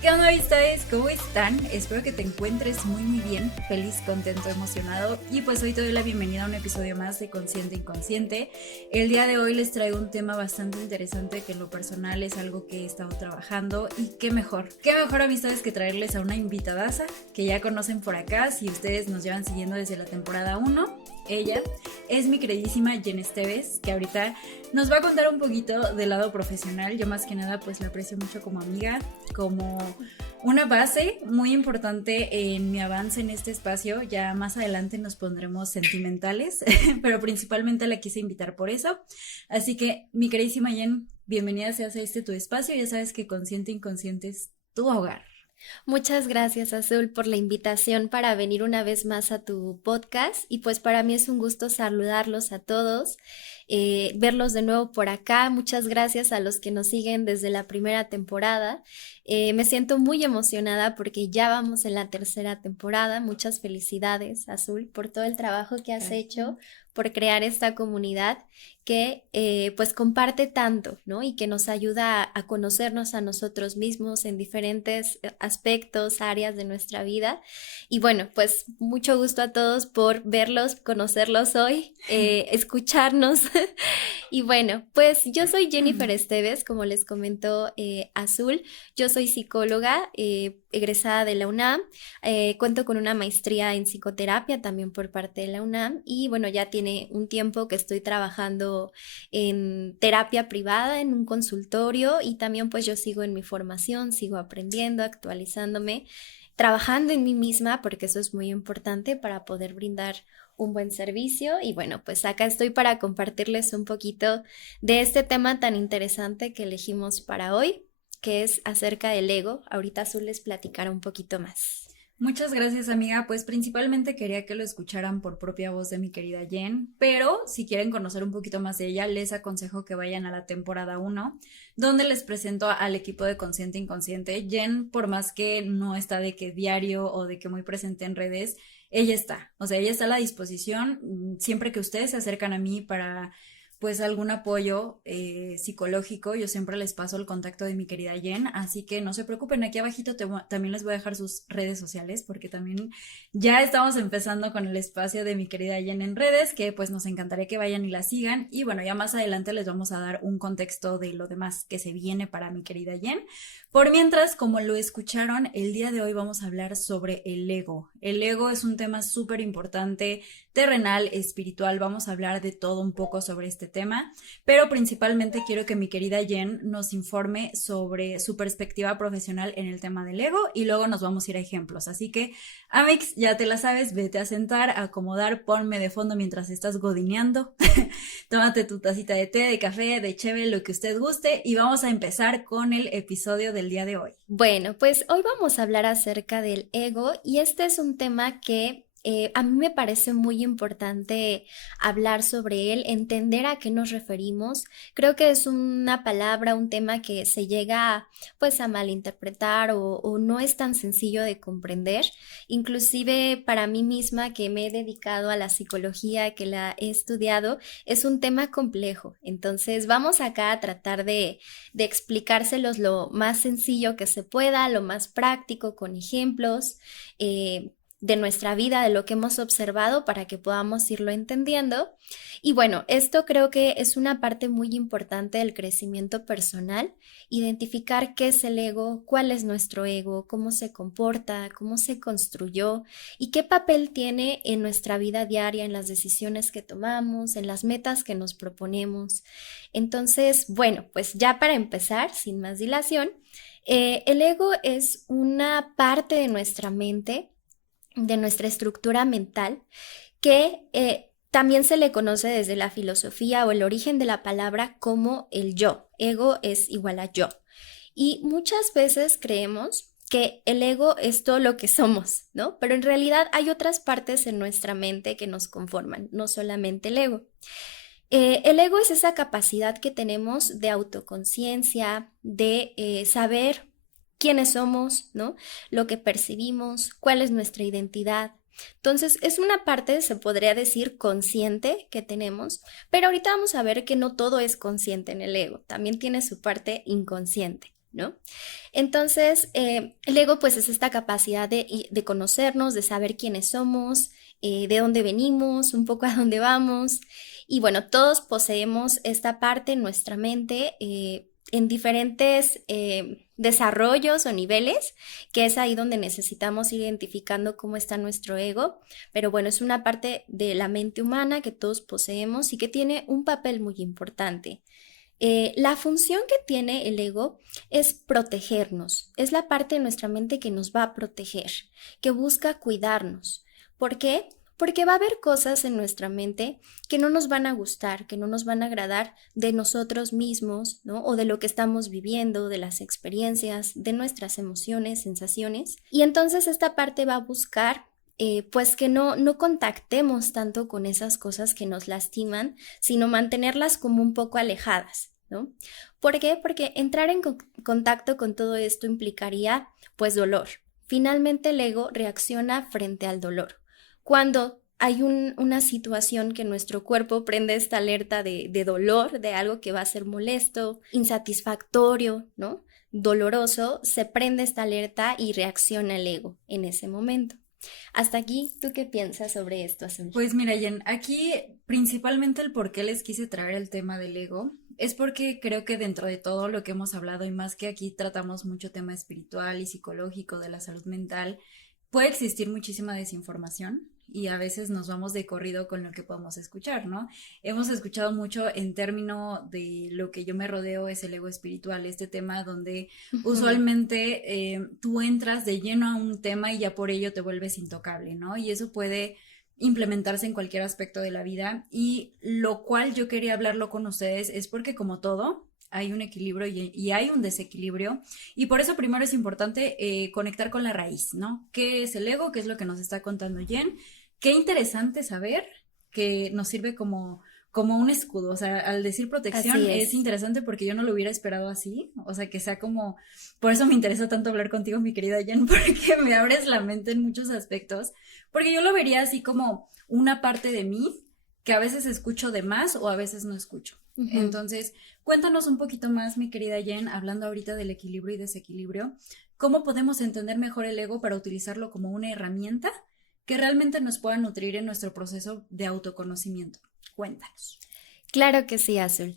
¿Qué onda, amistades? ¿Cómo están? Espero que te encuentres muy bien, feliz, contento, emocionado. Y pues hoy te doy la bienvenida a un episodio más de Consciente Inconsciente. El día de hoy les traigo un tema bastante interesante que en lo personal es algo que he estado trabajando. Y qué mejor, amistades, que traerles a una invitadaza que ya conocen por acá. Si ustedes nos llevan siguiendo desde la temporada 1, ella es mi queridísima Jen Esteves, que ahorita nos va a contar un poquito del lado profesional. Yo más que nada pues la aprecio mucho como amiga, como una base muy importante en mi avance en este espacio. Ya más adelante nos pondremos sentimentales, pero principalmente la quise invitar por eso. Así que mi queridísima Jen, bienvenida seas a este tu espacio. Ya sabes que Consciente Inconsciente es tu hogar. Muchas gracias, Azul, por la invitación para venir una vez más a tu podcast. Y pues para mí es un gusto saludarlos a todos, verlos de nuevo por acá. Muchas gracias a los que nos siguen desde la primera temporada. Me siento muy emocionada porque ya vamos en la tercera temporada. Muchas felicidades, Azul, por todo el trabajo que has Gracias. hecho, por crear esta comunidad que pues comparte tanto, ¿no? Y que nos ayuda a conocernos a nosotros mismos en diferentes aspectos, áreas de nuestra vida. Y bueno, pues mucho gusto a todos por verlos, conocerlos hoy, escucharnos. Y bueno, pues yo soy Jennifer Esteves, como les comentó Azul. Yo soy psicóloga egresada de la UNAM. Cuento con una maestría en psicoterapia también por parte de la UNAM. Y bueno, ya tiene un tiempo que estoy trabajando en terapia privada, en un consultorio. Y también pues yo sigo en mi formación, sigo aprendiendo, actualizándome, trabajando en mí misma, porque eso es muy importante para poder brindar un buen servicio. Y bueno, pues acá estoy para compartirles un poquito de este tema tan interesante que elegimos para hoy, que es acerca del ego. Ahorita Azul les platicará un poquito más. Muchas gracias, amiga. Pues principalmente quería que lo escucharan por propia voz de mi querida Jen, pero si quieren conocer un poquito más de ella, les aconsejo que vayan a la temporada 1, donde les presento al equipo de Consciente Inconsciente. Jen, por más que no está de que diario o de que muy presente en redes, ella está, o sea, ella está a la disposición siempre que ustedes se acercan a mí para pues algún apoyo psicológico. Yo siempre les paso el contacto de mi querida Jen, así que no se preocupen, aquí abajito también les voy a dejar sus redes sociales, porque también ya estamos empezando con el espacio de mi querida Jen en redes, que pues nos encantaría que vayan y la sigan. Y bueno, ya más adelante les vamos a dar un contexto de lo demás que se viene para mi querida Jen. Por mientras, como lo escucharon, el día de hoy vamos a hablar sobre el ego. El ego es un tema súper importante, terrenal, espiritual. Vamos a hablar de todo un poco sobre este tema, pero principalmente quiero que mi querida Jen nos informe sobre su perspectiva profesional en el tema del ego, y luego nos vamos a ir a ejemplos. Así que, Amix, ya te la sabes, vete a sentar, a acomodar, ponme de fondo mientras estás godineando. Tómate tu tacita de té, de café, de cheve, lo que usted guste, y vamos a empezar con el episodio del día de hoy. Bueno, pues hoy vamos a hablar acerca del ego y este es un tema que a mí me parece muy importante hablar sobre él, entender a qué nos referimos. Creo que es una palabra, un tema que se llega pues a malinterpretar o no es tan sencillo de comprender. Inclusive para mí misma que me he dedicado a la psicología, que la he estudiado, es un tema complejo. Entonces vamos acá a tratar de explicárselos lo más sencillo que se pueda, lo más práctico, con ejemplos de nuestra vida, de lo que hemos observado para que podamos irlo entendiendo. Y bueno, esto creo que es una parte muy importante del crecimiento personal, identificar qué es el ego, cuál es nuestro ego, cómo se comporta, cómo se construyó y qué papel tiene en nuestra vida diaria, en las decisiones que tomamos, en las metas que nos proponemos. Entonces, bueno, pues ya para empezar, sin más dilación, el ego es una parte de nuestra mente, de nuestra estructura mental, que también se le conoce desde la filosofía o el origen de la palabra como el yo. Ego es igual a yo. Y muchas veces creemos que el ego es todo lo que somos, ¿no? Pero en realidad hay otras partes en nuestra mente que nos conforman, no solamente el ego. El ego es esa capacidad que tenemos de autoconciencia, de saber quiénes somos, ¿no? Lo que percibimos, cuál es nuestra identidad. Entonces, es una parte, se podría decir, consciente que tenemos, pero ahorita vamos a ver que no todo es consciente en el ego, también tiene su parte inconsciente. ¿no? Entonces, el ego pues es esta capacidad de conocernos, de saber quiénes somos, de dónde venimos, un poco a dónde vamos. Y bueno, todos poseemos esta parte en nuestra mente en diferentes desarrollos o niveles, que es ahí donde necesitamos ir identificando cómo está nuestro ego. Pero bueno, es una parte de la mente humana que todos poseemos y que tiene un papel muy importante. La función que tiene el ego es protegernos, es la parte de nuestra mente que nos va a proteger, que busca cuidarnos. ¿Por qué? Porque va a haber cosas en nuestra mente que no nos van a gustar, que no nos van a agradar de nosotros mismos, ¿no? O de lo que estamos viviendo, de las experiencias, de nuestras emociones, sensaciones. Y entonces esta parte va a buscar pues que no contactemos tanto con esas cosas que nos lastiman, sino mantenerlas como un poco alejadas, ¿no? ¿Por qué? Porque entrar en contacto con todo esto implicaría pues dolor. Finalmente el ego reacciona frente al dolor. Cuando hay una situación que nuestro cuerpo prende esta alerta de dolor, de algo que va a ser molesto, insatisfactorio, ¿no? Doloroso, se prende esta alerta y reacciona el ego en ese momento. Hasta aquí, ¿tú qué piensas sobre esto, Azul? Pues mira, Jen, aquí principalmente el por qué les quise traer el tema del ego es porque creo que dentro de todo lo que hemos hablado y más que aquí tratamos mucho tema espiritual y psicológico de la salud mental, puede existir muchísima desinformación y a veces nos vamos de corrido con lo que podemos escuchar, ¿no? Hemos escuchado mucho en término de lo que yo me rodeo es el ego espiritual, este tema donde Ujú. usualmente tú entras de lleno a un tema y ya por ello te vuelves intocable, ¿no? Y eso puede implementarse en cualquier aspecto de la vida y lo cual yo quería hablarlo con ustedes es porque como todo hay un equilibrio y hay un desequilibrio y por eso primero es importante conectar con la raíz, ¿no? ¿Qué es el ego? ¿Qué es lo que nos está contando Jen? Qué interesante saber que nos sirve como un escudo, o sea, al decir protección Así es es. interesante porque yo no lo hubiera esperado así, o sea, que sea como, por eso me interesa tanto hablar contigo, mi querida Jen, porque me abres la mente en muchos aspectos, porque yo lo vería así como una parte de mí que a veces escucho de más o a veces no escucho. Ujú. Entonces, cuéntanos un poquito más, mi querida Jen, hablando ahorita del equilibrio y desequilibrio, ¿cómo podemos entender mejor el ego para utilizarlo como una herramienta que realmente nos pueda nutrir en nuestro proceso de autoconocimiento? Cuéntanos. Claro que sí, Azul.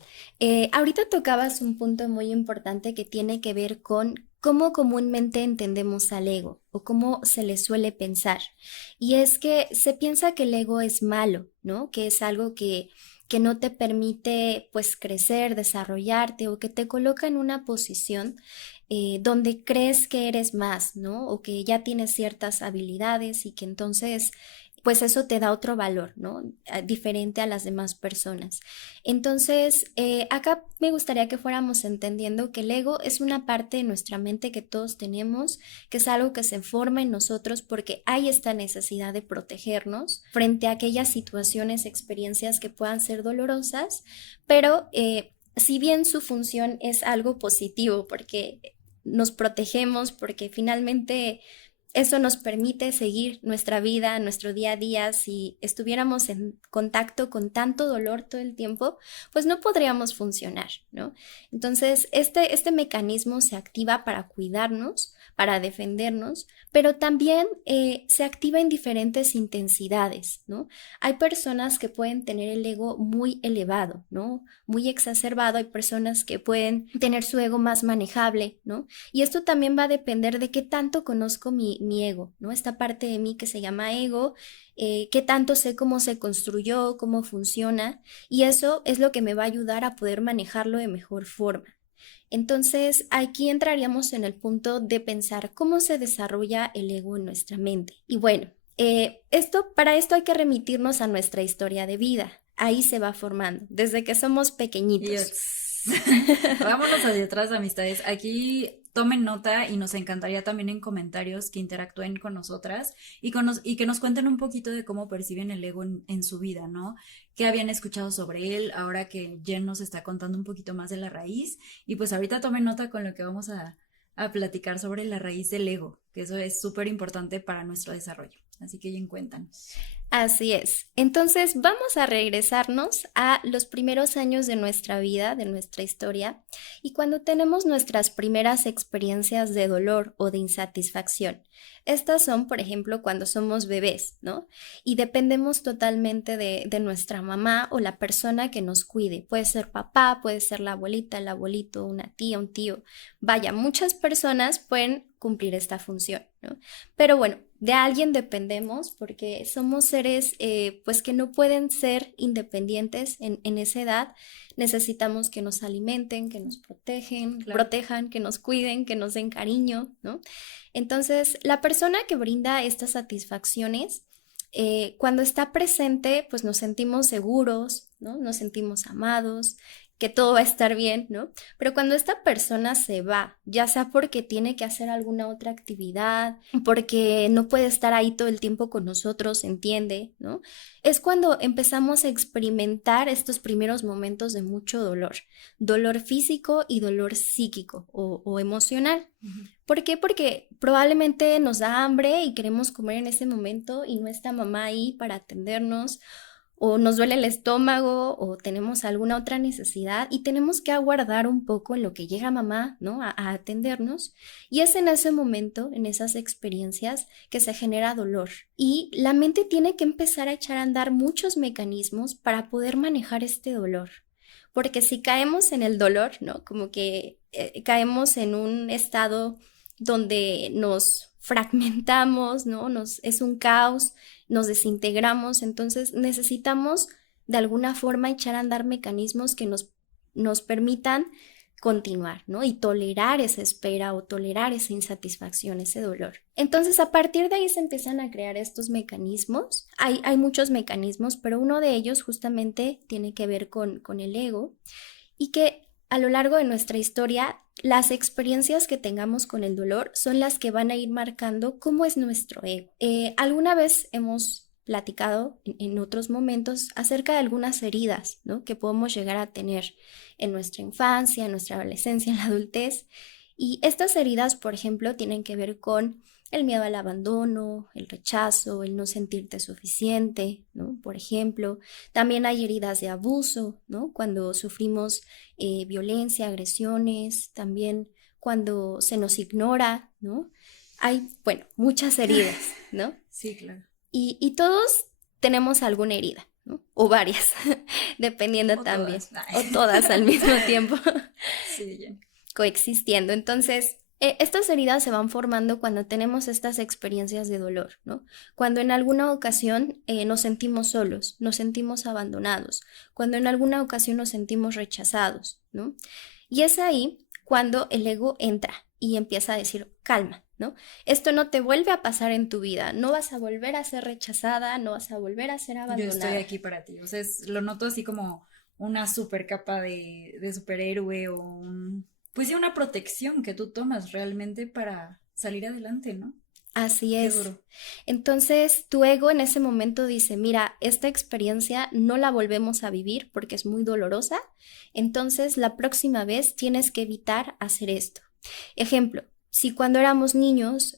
Ahorita tocabas un punto muy importante que tiene que ver con cómo comúnmente entendemos al ego o cómo se le suele pensar. Y es que se piensa que el ego es malo, ¿no? Que es algo que no te permite pues crecer, desarrollarte o que te coloca en una posición donde crees que eres más, ¿no? O que ya tienes ciertas habilidades y que entonces pues eso te da otro valor, ¿no? Diferente a las demás personas. Entonces, acá me gustaría que fuéramos entendiendo que el ego es una parte de nuestra mente que todos tenemos, que es algo que se forma en nosotros porque hay esta necesidad de protegernos frente a aquellas situaciones, experiencias que puedan ser dolorosas, pero si bien su función es algo positivo porque nos protegemos, porque finalmente eso nos permite seguir nuestra vida, nuestro día a día. Si estuviéramos en contacto con tanto dolor todo el tiempo, pues no podríamos funcionar, ¿no? Entonces, este mecanismo se activa para cuidarnos, para defendernos, pero también se activa en diferentes intensidades, ¿no? Hay personas que pueden tener el ego muy elevado, ¿no? Muy exacerbado, hay personas que pueden tener su ego más manejable, ¿no? Y esto también va a depender de qué tanto conozco mi ego, ¿no? Esta parte de mí que se llama ego, qué tanto sé cómo se construyó, cómo funciona, y eso es lo que me va a ayudar a poder manejarlo de mejor forma. Entonces, aquí entraríamos en el punto de pensar cómo se desarrolla el ego en nuestra mente. Y bueno, para esto hay que remitirnos a nuestra historia de vida. Ahí se va formando, desde que somos pequeñitos. Yes. Vámonos hacia atrás, amistades. Aquí tomen nota y nos encantaría también en comentarios que interactúen con nosotras y que nos cuenten un poquito de cómo perciben el ego en su vida, ¿no? ¿Qué habían escuchado sobre él? Ahora que Jen nos está contando un poquito más de la raíz. Y pues ahorita tomen nota con lo que vamos a platicar sobre la raíz del ego, que eso es súper importante para nuestro desarrollo. Así que Jen, cuéntanos. Así es. Entonces vamos a regresarnos a los primeros años de nuestra vida, de nuestra historia, y cuando tenemos nuestras primeras experiencias de dolor o de insatisfacción. Estas son, por ejemplo, cuando somos bebés, ¿no? Y dependemos totalmente de nuestra mamá o la persona que nos cuide. Puede ser papá, puede ser la abuelita, el abuelito, una tía, un tío. Vaya, muchas personas pueden cumplir esta función, ¿no? Pero bueno, de alguien dependemos porque somos seres pues que no pueden ser independientes en esa edad. Necesitamos que nos alimenten, que nos Claro. protejan, que nos cuiden, que nos den cariño, ¿no? Entonces, la persona que brinda estas satisfacciones, cuando está presente, pues nos sentimos seguros, ¿no? Nos sentimos amados, que todo va a estar bien, ¿no? Pero cuando esta persona se va, ya sea porque tiene que hacer alguna otra actividad, porque no puede estar ahí todo el tiempo con nosotros, entiende, ¿no? Es cuando empezamos a experimentar estos primeros momentos de mucho dolor, dolor físico y dolor psíquico o emocional. Ujú. ¿Por qué? Porque probablemente nos da hambre y queremos comer en ese momento y no está mamá ahí para atendernos, o nos duele el estómago, o tenemos alguna otra necesidad y tenemos que aguardar un poco en lo que llega mamá, ¿no? A atendernos. Y es en ese momento, en esas experiencias, que se genera dolor. Y la mente tiene que empezar a echar a andar muchos mecanismos para poder manejar este dolor. Porque si caemos en el dolor, ¿no? Como que caemos en un estado donde nos fragmentamos, ¿no? Es un caos, nos desintegramos, entonces necesitamos de alguna forma echar a andar mecanismos que nos permitan continuar, ¿no? Y tolerar esa espera o tolerar esa insatisfacción, ese dolor. Entonces, a partir de ahí se empiezan a crear estos mecanismos. Hay muchos mecanismos, pero uno de ellos justamente tiene que ver con el ego y que a lo largo de nuestra historia, las experiencias que tengamos con el dolor son las que van a ir marcando cómo es nuestro ego. Alguna vez hemos platicado en otros momentos acerca de algunas heridas, ¿no? Que podemos llegar a tener en nuestra infancia, en nuestra adolescencia, en la adultez. Y estas heridas, por ejemplo, tienen que ver con el miedo al abandono, el rechazo, el no sentirte suficiente, ¿no? Por ejemplo, también hay heridas de abuso, ¿no? Cuando sufrimos violencia, agresiones, también cuando se nos ignora, ¿no? Hay, bueno, muchas heridas, ¿no? Sí, claro. Y todos tenemos alguna herida, ¿no? O varias, dependiendo O también, todas. Ay. o todas al mismo tiempo Sí, Jen. coexistiendo. Entonces, estas heridas se van formando cuando tenemos estas experiencias de dolor, ¿no? Cuando en alguna ocasión nos sentimos solos, nos sentimos abandonados, cuando en alguna ocasión nos sentimos rechazados, ¿no? Y es ahí cuando el ego entra y empieza a decir, calma, ¿no? Esto no te vuelve a pasar en tu vida, no vas a volver a ser rechazada, no vas a volver a ser Yo estoy abandonada. aquí para ti. O sea, lo noto así como una super capa de superhéroe o pues sí, una protección que tú tomas realmente para salir adelante, ¿no? Así Qué es. duro. Entonces, tu ego en ese momento dice, mira, esta experiencia no la volvemos a vivir porque es muy dolorosa, entonces la próxima vez tienes que evitar hacer esto. Ejemplo, si cuando éramos niños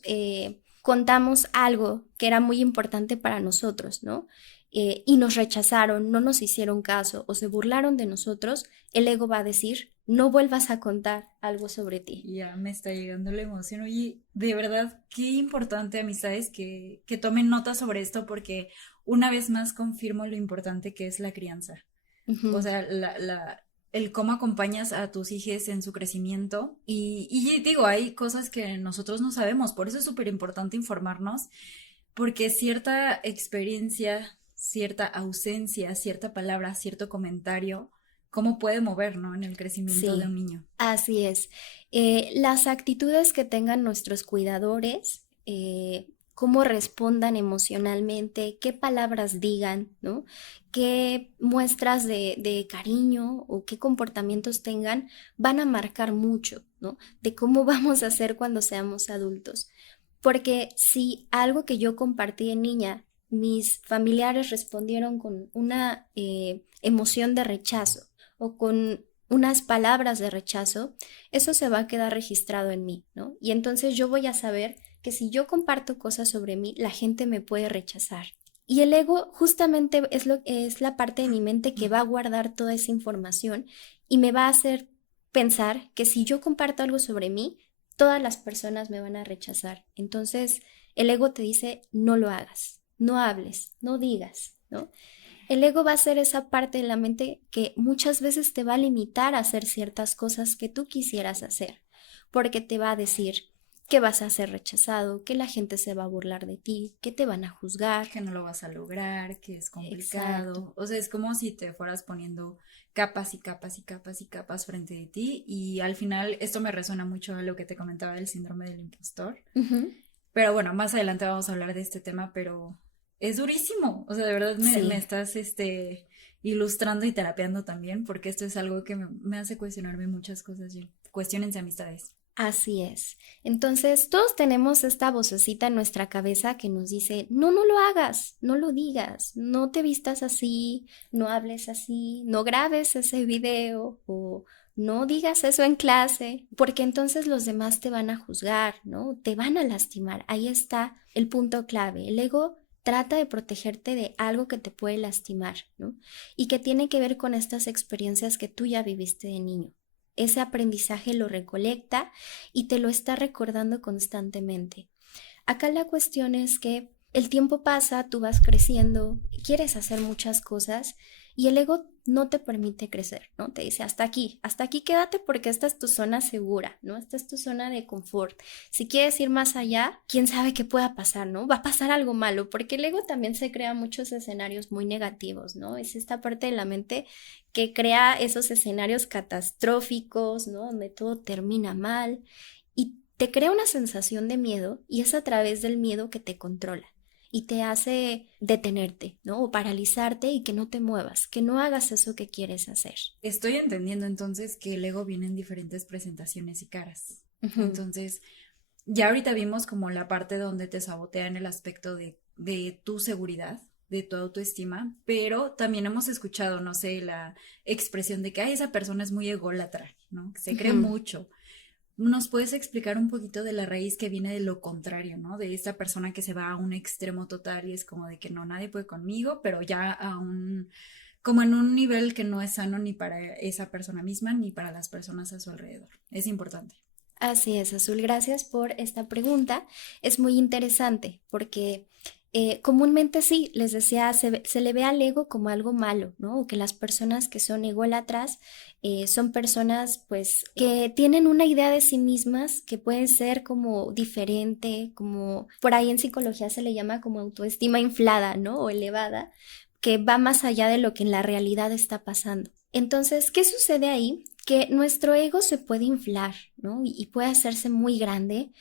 contamos algo que era muy importante para nosotros, ¿no? Y nos rechazaron, no nos hicieron caso o se burlaron de nosotros, el ego va a decir, no vuelvas a contar algo sobre ti. Ya me está llegando la emoción. Oye, de verdad, qué importante, amistades, que tomen nota sobre esto porque una vez más confirmo lo importante que es la crianza. O Ujú. sea, el cómo acompañas a tus hijos en su crecimiento. Y digo, hay cosas que nosotros no sabemos, por eso es súper importante informarnos, porque cierta experiencia, cierta ausencia, cierta palabra, cierto comentario, cómo puede mover, ¿no? En el crecimiento de un Sí, niño. así es. Las actitudes que tengan nuestros cuidadores, cómo respondan emocionalmente, qué palabras digan, ¿no? Qué muestras de cariño o qué comportamientos tengan, van a marcar mucho, ¿no? De cómo vamos a ser cuando seamos adultos. Porque si algo que yo compartí de niña, mis familiares respondieron con una emoción de rechazo o con unas palabras de rechazo, eso se va a quedar registrado en mí, ¿no? Y entonces yo voy a saber que si yo comparto cosas sobre mí, la gente me puede rechazar. Y el ego justamente es la parte de mi mente que va a guardar toda esa información y me va a hacer pensar que si yo comparto algo sobre mí, todas las personas me van a rechazar. Entonces, el ego te dice, no lo hagas, no hables, no digas, ¿no? El ego va a ser esa parte de la mente que muchas veces te va a limitar a hacer ciertas cosas que tú quisieras hacer, porque te va a decir que vas a ser rechazado, que la gente se va a burlar de ti, que te van a juzgar. Que no lo vas a lograr, que es Exacto. complicado. O sea, es como si te fueras poniendo capas y capas y capas y capas frente de ti. Y al final, esto me resuena mucho a lo que te comentaba del síndrome del impostor. Ujú. Pero bueno, más adelante vamos a hablar de este tema, pero es durísimo. O sea, de verdad me Sí. estás ilustrando y terapeando también, porque esto es algo que me hace cuestionarme muchas cosas. Y cuestionense amistades. Así es. Entonces, todos tenemos esta vocecita en nuestra cabeza que nos dice, no, no lo hagas, no lo digas, no te vistas así, no hables así, no grabes ese video o no digas eso en clase, porque entonces los demás te van a juzgar, ¿no? Te van a lastimar. Ahí está el punto clave. El ego trata de protegerte de algo que te puede lastimar, ¿no? Y que tiene que ver con estas experiencias que tú ya viviste de niño. Ese aprendizaje lo recolecta y te lo está recordando constantemente. Acá la cuestión es que el tiempo pasa, tú vas creciendo, quieres hacer muchas cosas y el ego no te permite crecer, ¿no? Te dice hasta aquí quédate porque esta es tu zona segura, ¿no? Esta es tu zona de confort. Si quieres ir más allá, quién sabe qué pueda pasar, ¿no? Va a pasar algo malo, porque el ego también se crea muchos escenarios muy negativos, ¿no? Es esta parte de la mente que crea esos escenarios catastróficos, ¿no? Donde todo termina mal y te crea una sensación de miedo y es a través del miedo que te controla y te hace detenerte, ¿no? O paralizarte y que no te muevas, que no hagas eso que quieres hacer. Estoy entendiendo entonces que el ego viene en diferentes presentaciones y caras. Ujú, Entonces, ya ahorita vimos como la parte donde te sabotea en el aspecto de tu seguridad, de tu autoestima, pero también hemos escuchado, no sé, la expresión de que ay, esa persona es muy ególatra, ¿no? Que se cree ujú. mucho. ¿Nos puedes explicar un poquito de la raíz que viene de lo contrario, ¿no? De esta persona que se va a un extremo total y es como de que no, nadie puede conmigo, pero ya como en un nivel que no es sano ni para esa persona misma ni para las personas a su alrededor. Es importante. Así es, Azul, gracias por esta pregunta. Es muy interesante porque comúnmente sí, les decía, se le ve al ego como algo malo, ¿no? O que las personas que son ególatras son personas pues que tienen una idea de sí mismas que pueden ser como diferente, como por ahí en psicología se le llama como autoestima inflada, ¿no? O elevada, que va más allá de lo que en la realidad está pasando. Entonces, ¿qué sucede ahí? Que nuestro ego se puede inflar, ¿no? Y puede hacerse muy grande.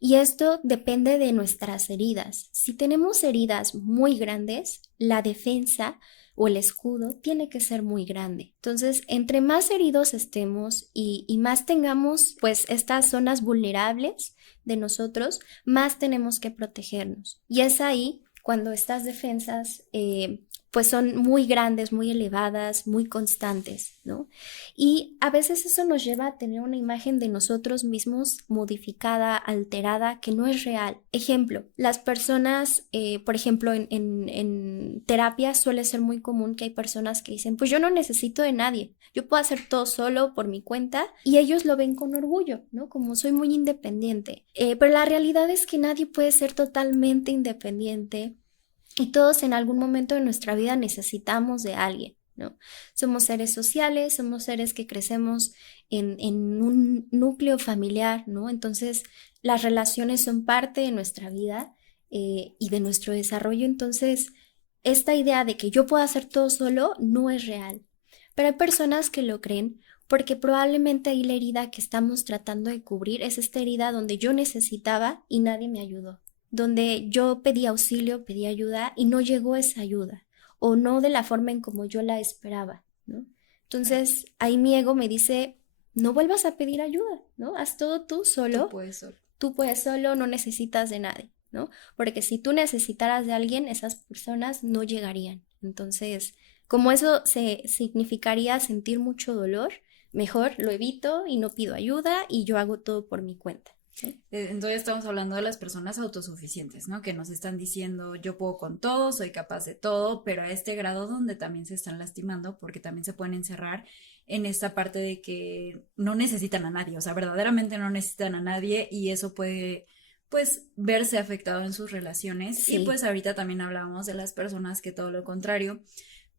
Y esto depende de nuestras heridas. Si tenemos heridas muy grandes, la defensa o el escudo tiene que ser muy grande. Entonces, entre más heridos estemos y más tengamos, pues, estas zonas vulnerables de nosotros, más tenemos que protegernos. Y es ahí cuando estas defensas pues son muy grandes, muy elevadas, muy constantes, ¿no? Y a veces eso nos lleva a tener una imagen de nosotros mismos modificada, alterada, que no es real. Ejemplo, las personas, por ejemplo, en terapia suele ser muy común que hay personas que dicen, pues yo no necesito de nadie, yo puedo hacer todo solo por mi cuenta y ellos lo ven con orgullo, ¿no? Como soy muy independiente. Pero la realidad es que nadie puede ser totalmente independiente y todos en algún momento de nuestra vida necesitamos de alguien, ¿no? Somos seres sociales, somos seres que crecemos en un núcleo familiar, ¿no? Entonces, las relaciones son parte de nuestra vida y de nuestro desarrollo. Entonces, esta idea de que yo puedo hacer todo solo no es real. Pero hay personas que lo creen porque probablemente ahí la herida que estamos tratando de cubrir es esta herida donde yo necesitaba y nadie me ayudó, donde yo pedí auxilio, pedí ayuda y no llegó esa ayuda, o no de la forma en como yo la esperaba, ¿no? Entonces, ahí mi ego me dice, no vuelvas a pedir ayuda, ¿no? Haz todo Tú puedes solo. tú puedes solo, no necesitas de nadie, ¿no? Porque si tú necesitaras de alguien, esas personas no llegarían. Entonces, como eso se significaría sentir mucho dolor, mejor lo evito y no pido ayuda y yo hago todo por mi cuenta. Entonces estamos hablando de las personas autosuficientes, ¿no? Que nos están diciendo, yo puedo con todo, soy capaz de todo, pero a este grado donde también se están lastimando porque también se pueden encerrar en esta parte de que no necesitan a nadie, o sea, verdaderamente no necesitan a nadie y eso puede, pues, verse afectado en sus relaciones. Y Sí. pues ahorita también hablábamos de las personas que todo lo contrario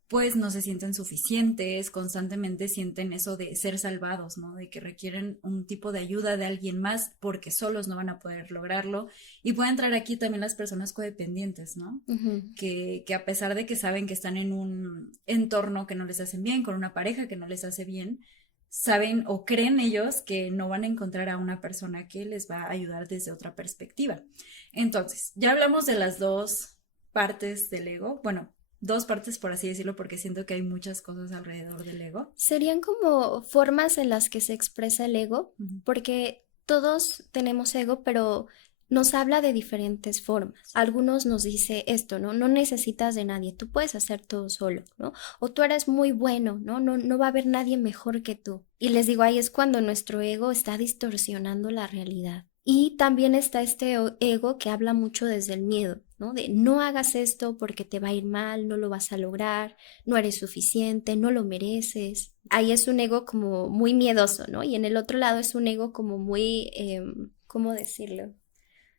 pues no se sienten suficientes, constantemente sienten eso de ser salvados, ¿no? De que requieren un tipo de ayuda de alguien más porque solos no van a poder lograrlo. Y puede entrar aquí también las personas codependientes, ¿no? Ujú. Que a pesar de que saben que están en un entorno que no les hacen bien, con una pareja que no les hace bien, saben o creen ellos que no van a encontrar a una persona que les va a ayudar desde otra perspectiva. Entonces, ya hablamos de las dos partes del ego, bueno, dos partes por así decirlo, porque siento que hay muchas cosas alrededor del ego. Serían como formas en las que se expresa el ego, Ujú. porque todos tenemos ego, pero nos habla de diferentes formas. Algunos nos dice esto, ¿no? No necesitas de nadie, tú puedes hacer todo solo, ¿no? O tú eres muy bueno, ¿no? No va a haber nadie mejor que tú. Y les digo, ahí es cuando nuestro ego está distorsionando la realidad. Y también está este ego que habla mucho desde el miedo, ¿no? De no hagas esto porque te va a ir mal, no lo vas a lograr, no eres suficiente, no lo mereces. Ahí es un ego como muy miedoso, ¿no? Y en el otro lado es un ego como muy, ¿cómo decirlo?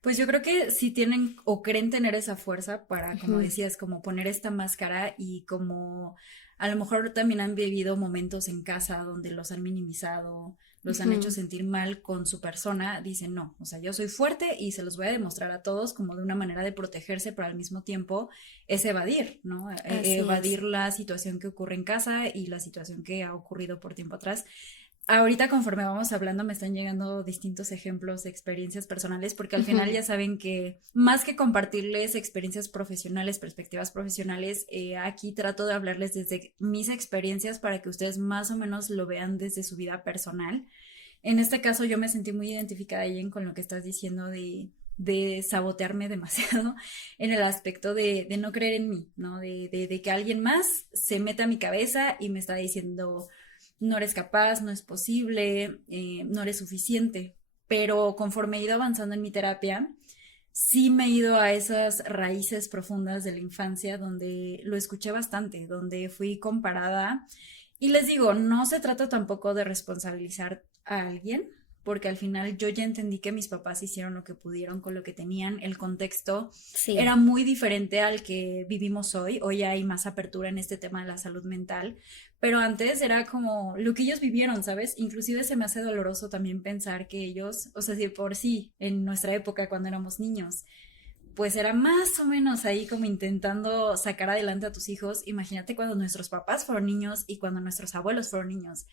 Pues yo creo que si tienen o creen tener esa fuerza para, como Ujú, decías, como poner esta máscara y como a lo mejor también han vivido momentos en casa donde los han minimizado, los han hecho ujú. sentir mal con su persona, dicen no, o sea, yo soy fuerte y se los voy a demostrar a todos como de una manera de protegerse, pero al mismo tiempo es evadir, ¿no? Así es. Evadir la situación que ocurre en casa y la situación que ha ocurrido por tiempo atrás. Ahorita conforme vamos hablando me están llegando distintos ejemplos de experiencias personales porque al final Ujú. ya saben que más que compartirles experiencias profesionales, perspectivas profesionales, aquí trato de hablarles desde mis experiencias para que ustedes más o menos lo vean desde su vida personal. En este caso yo me sentí muy identificada, Jen, con lo que estás diciendo de sabotearme demasiado en el aspecto de no creer en mí, ¿no? De que alguien más se meta a mi cabeza y me está diciendo no eres capaz, no es posible, no eres suficiente. Pero conforme he ido avanzando en mi terapia, sí me he ido a esas raíces profundas de la infancia donde lo escuché bastante, donde fui comparada. Y les digo, no se trata tampoco de responsabilizar a alguien, porque al final yo ya entendí que mis papás hicieron lo que pudieron con lo que tenían, el contexto Sí. era muy diferente al que vivimos hoy. Hoy hay más apertura en este tema de la salud mental, pero antes era como lo que ellos vivieron, ¿sabes? Inclusive se me hace doloroso también pensar que ellos, o sea, si por sí, en nuestra época cuando éramos niños, pues era más o menos ahí como intentando sacar adelante a tus hijos. Imagínate cuando nuestros papás fueron niños y cuando nuestros abuelos fueron niños.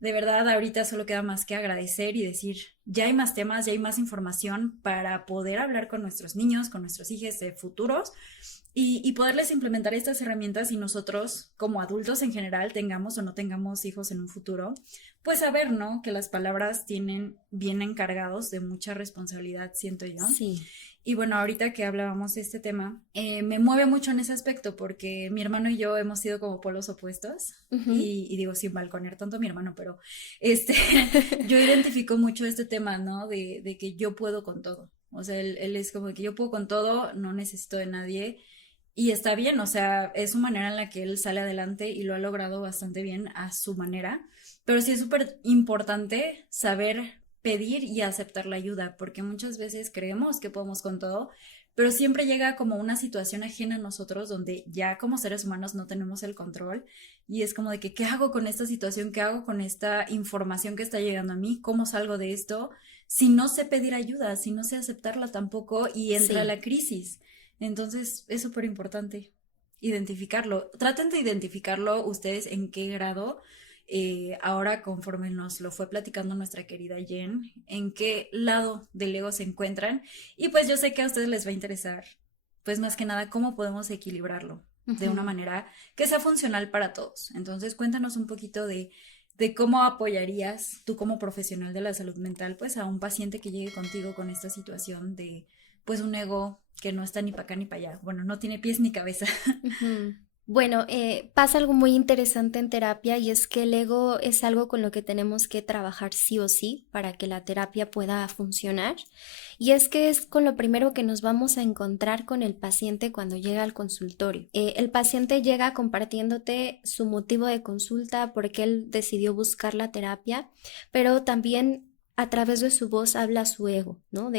De verdad, ahorita solo queda más que agradecer y decir, ya hay más temas, ya hay más información para poder hablar con nuestros niños, con nuestros hijos de futuros y poderles implementar estas herramientas y nosotros como adultos en general tengamos o no tengamos hijos en un futuro, pues saber, ¿no? Que las palabras tienen, vienen cargados de mucha responsabilidad, siento yo. Sí. Y bueno, ahorita que hablábamos de este tema, me mueve mucho en ese aspecto porque mi hermano y yo hemos sido como polos opuestos. Ujú. Y digo, sin balconear tanto a mi hermano, pero este, yo identifico mucho este tema, ¿no? De que yo puedo con todo. O sea, él es como que yo puedo con todo, no necesito de nadie. Y está bien, o sea, es su manera en la que él sale adelante y lo ha logrado bastante bien a su manera. Pero sí es súper importante saber pedir y aceptar la ayuda, porque muchas veces creemos que podemos con todo, pero siempre llega como una situación ajena a nosotros donde ya como seres humanos no tenemos el control y es como de que, ¿qué hago con esta situación? ¿Qué hago con esta información que está llegando a mí? ¿Cómo salgo de esto? Si no sé pedir ayuda, si no sé aceptarla tampoco y entra Sí. la crisis. Entonces es súper importante identificarlo. Traten de identificarlo ustedes en qué grado ahora conforme nos lo fue platicando nuestra querida Jen, en qué lado del ego se encuentran. Y pues yo sé que a ustedes les va a interesar, pues más que nada, cómo podemos equilibrarlo de una Ujú. manera que sea funcional para todos. Entonces cuéntanos un poquito de cómo apoyarías tú como profesional de la salud mental, pues a un paciente que llegue contigo con esta situación de, pues un ego que no está ni para acá ni para allá. Bueno, no tiene pies ni cabeza. Ujú. Bueno, pasa algo muy interesante en terapia y es que el ego es algo con lo que tenemos que trabajar sí o sí para que la terapia pueda funcionar. Y es que es con lo primero que nos vamos a encontrar con el paciente cuando llega al consultorio. El paciente llega compartiéndote su motivo de consulta, por qué él decidió buscar la terapia, pero también a través de su voz habla su ego, ¿no?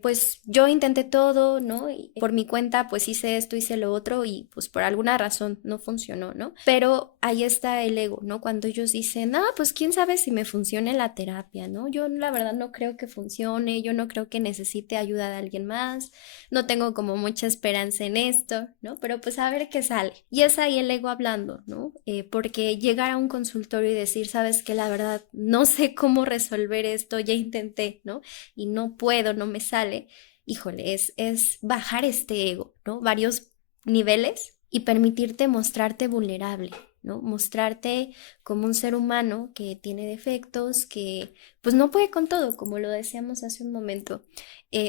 Pues yo intenté todo, ¿no? Y por mi cuenta, pues hice esto, hice lo otro y pues por alguna razón no funcionó, ¿no? Pero ahí está el ego, ¿no? Cuando ellos dicen, ah, pues quién sabe si me funcione la terapia, ¿no? Yo la verdad no creo que funcione, yo no creo que necesite ayuda de alguien más, no tengo como mucha esperanza en esto, ¿no? Pero pues a ver qué sale. Y es ahí el ego hablando, ¿no? Porque llegar a un consultorio y decir, sabes que la verdad no sé cómo resolver esto, ya intenté, ¿no? Y no puedo, no me sale, híjole, es bajar este ego, ¿no? Varios niveles y permitirte mostrarte vulnerable, ¿no? Mostrarte como un ser humano que tiene defectos, que pues no puede con todo, como lo decíamos hace un momento.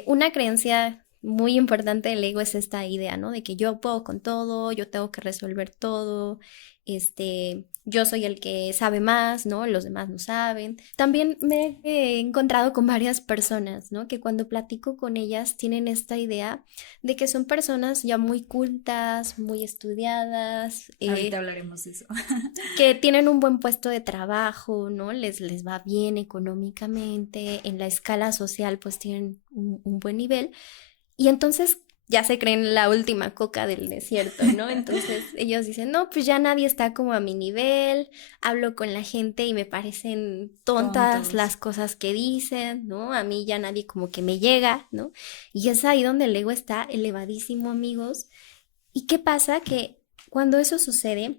Una creencia muy importante del ego es esta idea, ¿no? De que yo puedo con todo, yo tengo que resolver todo, yo soy el que sabe más, ¿no? Los demás no saben. También me he encontrado con varias personas, ¿no? Que cuando platico con ellas tienen esta idea de que son personas ya muy cultas, muy estudiadas, Ahorita hablaremos de eso. que tienen un buen puesto de trabajo, ¿no? Les va bien económicamente, en la escala social pues tienen un buen nivel y entonces ya se creen la última coca del desierto, ¿no? Entonces ellos dicen, no, pues ya nadie está como a mi nivel, hablo con la gente y me parecen tontas Tontos. las cosas que dicen, ¿no? A mí ya nadie como que me llega, ¿no? Y es ahí donde el ego está elevadísimo, amigos. ¿Y qué pasa? Que cuando eso sucede,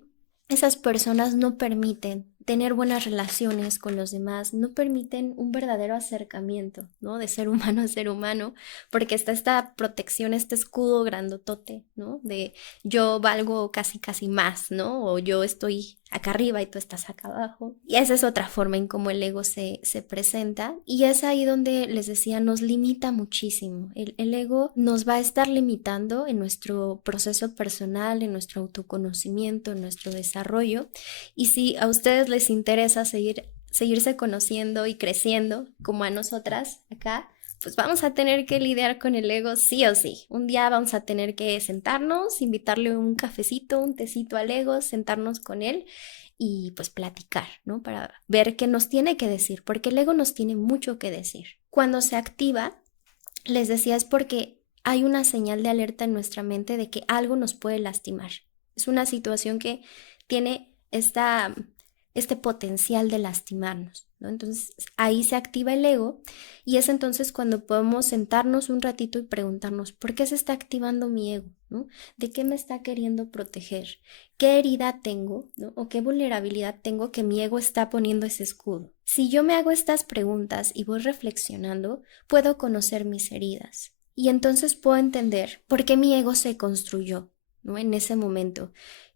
esas personas no permiten tener buenas relaciones con los demás, no permiten un verdadero acercamiento, ¿no? De ser humano a ser humano, porque está esta protección, este escudo grandotote, ¿no? De yo valgo casi casi más, ¿no? O yo estoy acá arriba y tú estás acá abajo. Y esa es otra forma en cómo el ego se presenta. Y es ahí donde les decía, nos limita muchísimo. El ego nos va a estar limitando en nuestro proceso personal, en nuestro autoconocimiento, en nuestro desarrollo. Y si a ustedes les interesa seguirse conociendo y creciendo como a nosotras acá, pues vamos a tener que lidiar con el ego sí o sí. Un día vamos a tener que sentarnos, invitarle un cafecito, un tecito al ego, sentarnos con él y pues platicar, ¿no? Para ver qué nos tiene que decir, porque el ego nos tiene mucho que decir. Cuando se activa, les decía, es porque hay una señal de alerta en nuestra mente de que algo nos puede lastimar. Es una situación que tiene este potencial de lastimarnos, ¿no? Entonces ahí se activa el ego y es entonces cuando podemos sentarnos un ratito y preguntarnos, ¿por qué se está activando mi ego? ¿No? ¿De qué me está queriendo proteger? ¿Qué herida tengo? ¿No? ¿O qué vulnerabilidad tengo que mi ego está poniendo ese escudo? Si yo me hago estas preguntas y voy reflexionando, puedo conocer mis heridas y entonces puedo entender por qué mi ego se construyó, ¿no? En ese momento.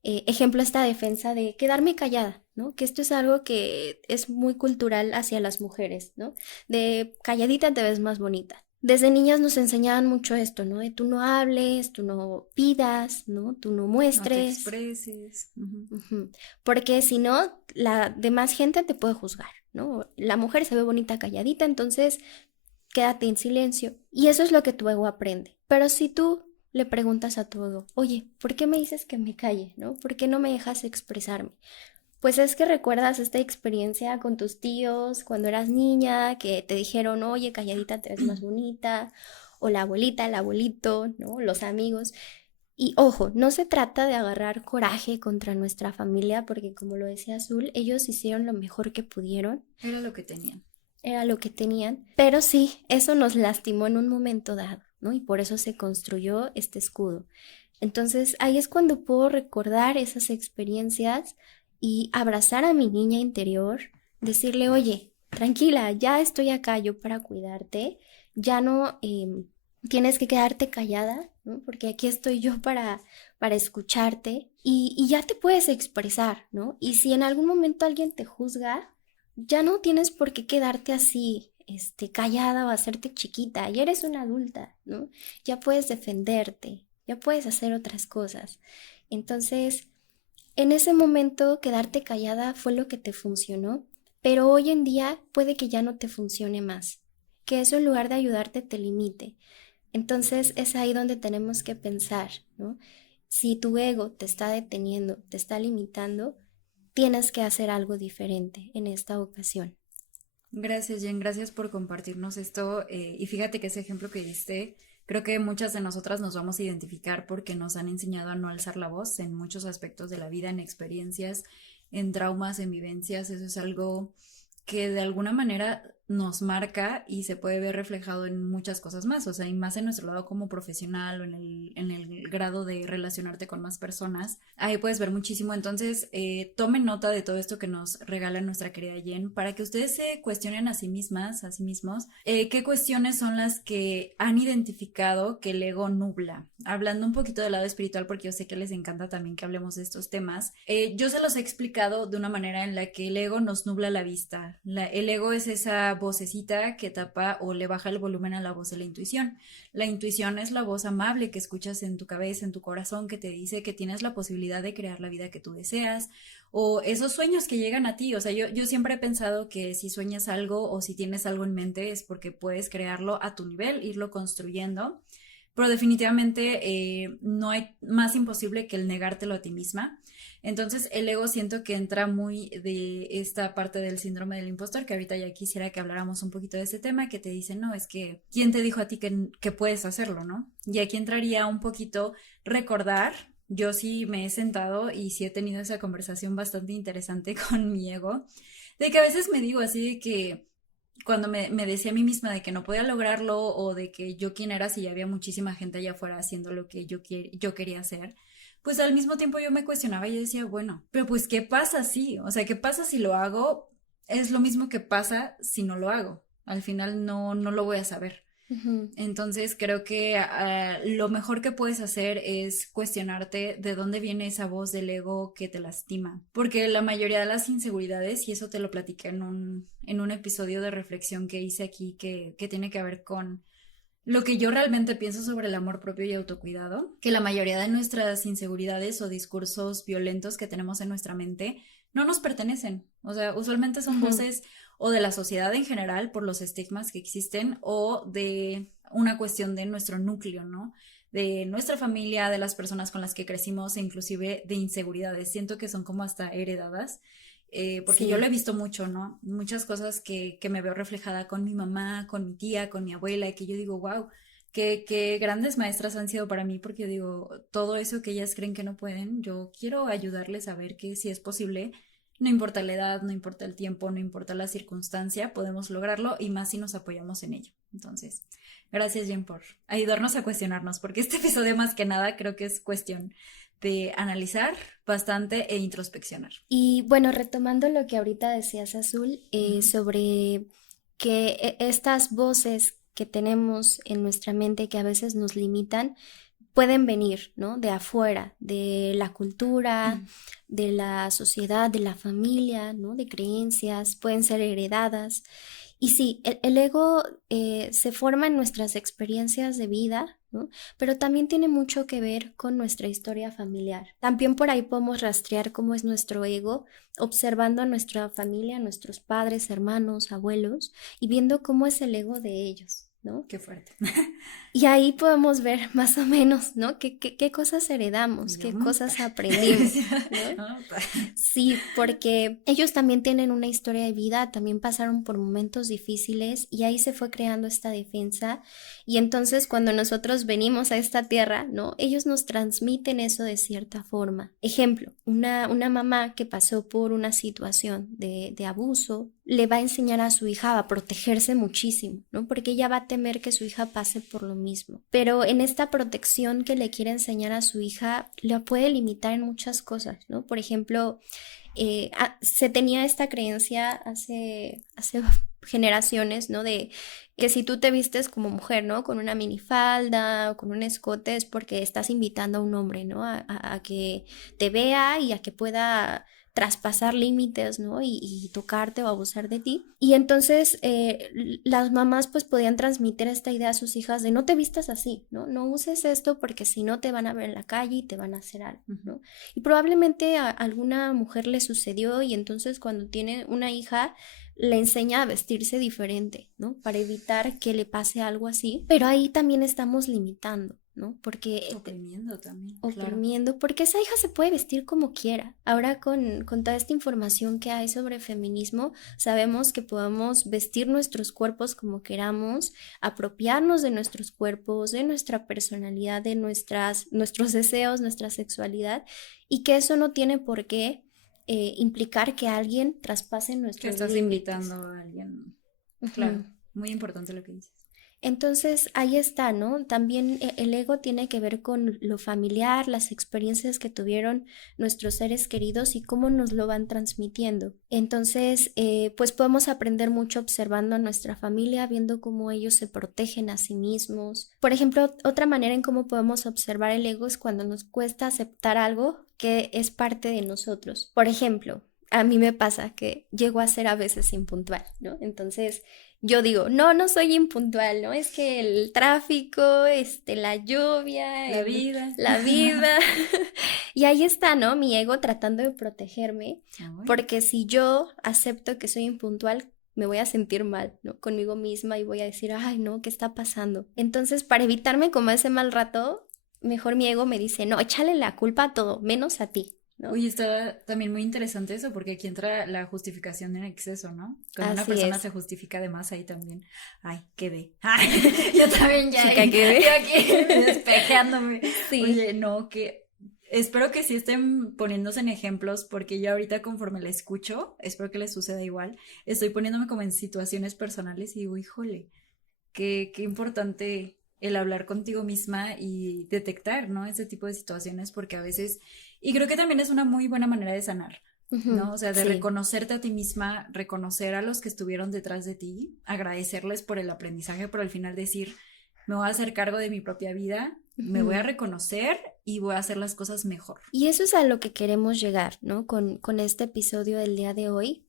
Ejemplo, esta defensa de quedarme callada, ¿no? Que esto es algo que es muy cultural hacia las mujeres, ¿no? De calladita te ves más bonita. Desde niñas nos enseñaban mucho esto, ¿no? De tú no hables, tú no pidas, ¿no? Tú no No te muestres. expreses. Ujú. Ujú. Porque si no, la demás gente te puede juzgar, ¿no? La mujer se ve bonita calladita, entonces quédate en silencio. Y eso es lo que tu ego aprende. Pero si tú le preguntas a tu ego, oye, ¿por qué me dices que me calle, no? ¿Por qué no me dejas expresarme? Pues es que recuerdas esta experiencia con tus tíos cuando eras niña, que te dijeron, oye, calladita te ves más bonita, o la abuelita, el abuelito, ¿no? Los amigos. Y ojo, no se trata de agarrar coraje contra nuestra familia, porque como lo decía Azul, ellos hicieron lo mejor que pudieron, Era lo que tenían. era lo que tenían, pero sí, eso nos lastimó en un momento dado, ¿no? Y por eso se construyó este escudo. Entonces ahí es cuando puedo recordar esas experiencias y abrazar a mi niña interior, decirle, oye, tranquila, ya estoy acá yo para cuidarte, ya no tienes que quedarte callada, ¿no? Porque aquí estoy yo para escucharte y ya te puedes expresar, ¿no? Y si en algún momento alguien te juzga, ya no tienes por qué quedarte así, callada o hacerte chiquita, ya eres una adulta, ¿no? Ya puedes defenderte, ya puedes hacer otras cosas. Entonces, en ese momento quedarte callada fue lo que te funcionó, pero hoy en día puede que ya no te funcione más, que eso en lugar de ayudarte te limite. Entonces es ahí donde tenemos que pensar, ¿no? Si tu ego te está deteniendo, te está limitando, tienes que hacer algo diferente en esta ocasión. Gracias, Jen, gracias por compartirnos esto. Y fíjate que ese ejemplo que diste, creo que muchas de nosotras nos vamos a identificar porque nos han enseñado a no alzar la voz en muchos aspectos de la vida, en experiencias, en traumas, en vivencias. Eso es algo que de alguna manera nos marca y se puede ver reflejado en muchas cosas más, o sea, y más en nuestro lado como profesional o en el grado de relacionarte con más personas, ahí puedes ver muchísimo. Entonces, tomen nota de todo esto que nos regala nuestra querida Jen para que ustedes se cuestionen a sí mismas, a sí mismos, qué cuestiones son las que han identificado que el ego nubla. Hablando un poquito del lado espiritual, porque yo sé que les encanta también que hablemos de estos temas, yo se los he explicado de una manera en la que el ego nos nubla la vista. El ego es esa vocecita que tapa o le baja el volumen a la voz de la intuición. La intuición es la voz amable que escuchas en tu cabeza, en tu corazón, que te dice que tienes la posibilidad de crear la vida que tú deseas o esos sueños que llegan a ti. O sea, yo siempre he pensado que si sueñas algo o si tienes algo en mente es porque puedes crearlo a tu nivel, irlo construyendo, pero definitivamente no hay más imposible que el negártelo a ti misma. Entonces el ego siento que entra muy de esta parte del síndrome del impostor, que ahorita ya quisiera que habláramos un poquito de ese tema, que te dice, no, es que, ¿quién te dijo a ti que puedes hacerlo, no? Y aquí entraría un poquito recordar, yo sí me he sentado y sí he tenido esa conversación bastante interesante con mi ego, de que a veces me digo así de que cuando me decía a mí misma de que no podía lograrlo o de que yo quién era si ya había muchísima gente allá afuera haciendo lo que yo quería hacer, pues al mismo tiempo yo me cuestionaba y yo decía, bueno, pero pues ¿qué pasa si? O sea, ¿qué pasa si lo hago? Es lo mismo que pasa si no lo hago. Al final no lo voy a saber. Ujú. Entonces creo que lo mejor que puedes hacer es cuestionarte de dónde viene esa voz del ego que te lastima. Porque la mayoría de las inseguridades, y eso te lo platiqué en un episodio de reflexión que hice aquí, que tiene que ver con lo que yo realmente pienso sobre el amor propio y autocuidado, que la mayoría de nuestras inseguridades o discursos violentos que tenemos en nuestra mente no nos pertenecen. O sea, usualmente son Ujú. voces o de la sociedad en general por los estigmas que existen o de una cuestión de nuestro núcleo, ¿no? De nuestra familia, de las personas con las que crecimos e inclusive de inseguridades. Siento que son como hasta heredadas, porque yo lo he Sí. visto mucho, ¿no? Muchas cosas que me veo reflejada con mi mamá, con mi tía, con mi abuela, y que yo digo, wow, qué grandes maestras han sido para mí, porque yo digo, todo eso que ellas creen que no pueden, yo quiero ayudarles a ver que si es posible, no importa la edad, no importa el tiempo, no importa la circunstancia, podemos lograrlo y más si nos apoyamos en ello. Entonces, gracias Jen por ayudarnos a cuestionarnos, porque este episodio más que nada creo que es cuestión de analizar bastante e introspeccionar. Y bueno, retomando lo que ahorita decías, Azul, Ujú. sobre que estas voces que tenemos en nuestra mente que a veces nos limitan, pueden venir, ¿no? De afuera, de la cultura, de la sociedad, de la familia, ¿no? De creencias, pueden ser heredadas. Y sí, el ego se forma en nuestras experiencias de vida, ¿no? Pero también tiene mucho que ver con nuestra historia familiar. También por ahí podemos rastrear cómo es nuestro ego, observando a nuestra familia, a nuestros padres, hermanos, abuelos, y viendo cómo es el ego de ellos, ¿no? Qué fuerte. Y ahí podemos ver más o menos, ¿no? ¿Qué cosas Y heredamos? yo, ¿Qué "Mm, ta". cosas aprendimos? ¿No? Ah, ta. Sí, porque ellos también tienen una historia de vida, también pasaron por momentos difíciles y ahí se fue creando esta defensa. Y entonces cuando nosotros venimos a esta tierra, ¿no? Ellos nos transmiten eso de cierta forma. Ejemplo, una mamá que pasó por una situación de abuso le va a enseñar a su hija a protegerse muchísimo, ¿no? Porque ella va a temer que su hija pase por lo mismo. Pero en esta protección que le quiere enseñar a su hija, la puede limitar en muchas cosas, ¿no? Por ejemplo, se tenía esta creencia hace generaciones, ¿no? De Que si tú te vistes como mujer, ¿no? Con una minifalda o con un escote es porque estás invitando a un hombre, ¿no? A que te vea y a que pueda traspasar límites, ¿no? Y tocarte o abusar de ti. Y entonces las mamás pues podían transmitir esta idea a sus hijas de no te vistas así, ¿no? No uses esto porque si no te van a ver en la calle y te van a hacer algo, ¿no? Y probablemente a alguna mujer le sucedió y entonces cuando tiene una hija le enseña a vestirse diferente, ¿no? Para evitar que le pase algo así. Pero ahí también estamos limitando, ¿no? Porque Oprimiendo también, claro. oprimiendo, porque esa hija se puede vestir como quiera. Ahora con toda esta información que hay sobre feminismo, sabemos que podemos vestir nuestros cuerpos como queramos, apropiarnos de nuestros cuerpos, de nuestra personalidad, de nuestros deseos, nuestra sexualidad, y que eso no tiene por qué implicar que alguien traspase Que nuestros estás límites. invitando a alguien. Claro, Ujú. muy importante lo que dices. Entonces, ahí está, ¿no? También el ego tiene que ver con lo familiar, las experiencias que tuvieron nuestros seres queridos y cómo nos lo van transmitiendo. Entonces, pues podemos aprender mucho observando a nuestra familia, viendo cómo ellos se protegen a sí mismos. Por ejemplo, otra manera en cómo podemos observar el ego es cuando nos cuesta aceptar algo que es parte de nosotros. Por ejemplo, a mí me pasa que llego a ser a veces impuntual, ¿no? Entonces, yo digo, no, no soy impuntual, ¿no? Es que el tráfico, la lluvia, La vida. la vida. Y ahí está, ¿no? Mi ego tratando de protegerme, Ay, porque si yo acepto que soy impuntual, me voy a sentir mal, ¿no? Conmigo misma y voy a decir, ay, no, ¿qué está pasando? Entonces, para evitarme como ese mal rato, mejor mi ego me dice, no, échale la culpa a todo, menos a ti, ¿no? uy, está también muy interesante eso, porque aquí entra la justificación en exceso, ¿no? Cuando una Así persona es. se justifica de más, ahí también, ay, quedé. Ay, yo también ya, Chica, ¿qué yo aquí despejándome. Sí. Oye, no, que espero que sí estén poniéndose en ejemplos, porque yo ahorita conforme la escucho, espero que les suceda igual, estoy poniéndome como en situaciones personales y digo, híjole, qué importante el hablar contigo misma y detectar, ¿no? Ese tipo de situaciones, porque a veces, y creo que también es una muy buena manera de sanar, Ujú, ¿no? O sea, de sí. reconocerte a ti misma, reconocer a los que estuvieron detrás de ti, agradecerles por el aprendizaje, pero al final decir, me voy a hacer cargo de mi propia vida, me voy a Ujú. reconocer y voy a hacer las cosas mejor. Y eso es a lo que queremos llegar, ¿no? Con este episodio del día de hoy,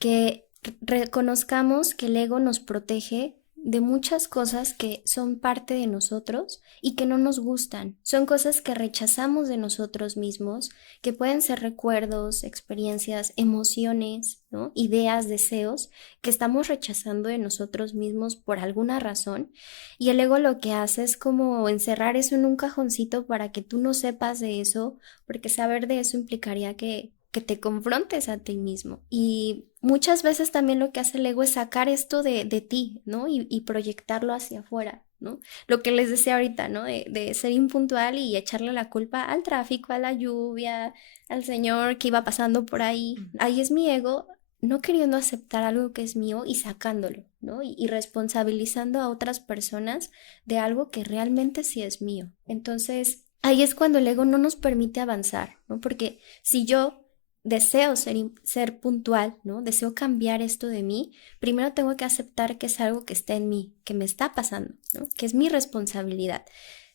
que reconozcamos que el ego nos protege de muchas cosas que son parte de nosotros y que no nos gustan. Son cosas que rechazamos de nosotros mismos, que pueden ser recuerdos, experiencias, emociones, ¿no? Ideas, deseos que estamos rechazando de nosotros mismos por alguna razón. Y el ego lo que hace es como encerrar eso en un cajoncito para que tú no sepas de eso, porque saber de eso implicaría que te confrontes a ti mismo. Y muchas veces también lo que hace el ego es sacar esto de ti, ¿no? Y proyectarlo hacia afuera, ¿no? Lo que les decía ahorita, ¿no? De ser impuntual y echarle la culpa al tráfico, a la lluvia, al señor que iba pasando por ahí. Ahí es mi ego no queriendo aceptar algo que es mío y sacándolo, ¿no? Y responsabilizando a otras personas de algo que realmente sí es mío. Entonces, ahí es cuando el ego no nos permite avanzar, ¿no? Porque si yo deseo ser puntual, ¿no? Deseo cambiar esto de mí, primero tengo que aceptar que es algo que está en mí, que me está pasando, ¿no? Que es mi responsabilidad.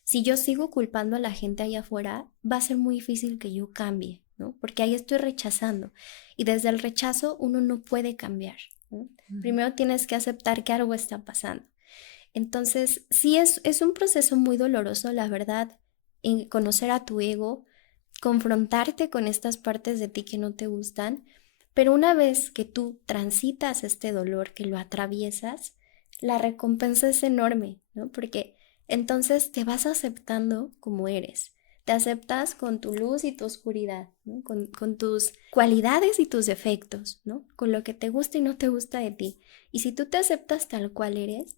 Si yo sigo culpando a la gente allá afuera, va a ser muy difícil que yo cambie, ¿no? Porque ahí estoy rechazando. Y desde el rechazo uno no puede cambiar, ¿no? Ujú. Primero tienes que aceptar que algo está pasando. Entonces, sí es un proceso muy doloroso, la verdad, en conocer a tu ego, confrontarte con estas partes de ti que no te gustan, pero una vez que tú transitas este dolor, que lo atraviesas, la recompensa es enorme, ¿no? Porque entonces te vas aceptando como eres. Te aceptas con tu luz y tu oscuridad, ¿no? Con tus cualidades y tus defectos, ¿no? Con lo que te gusta y no te gusta de ti. Y si tú te aceptas tal cual eres,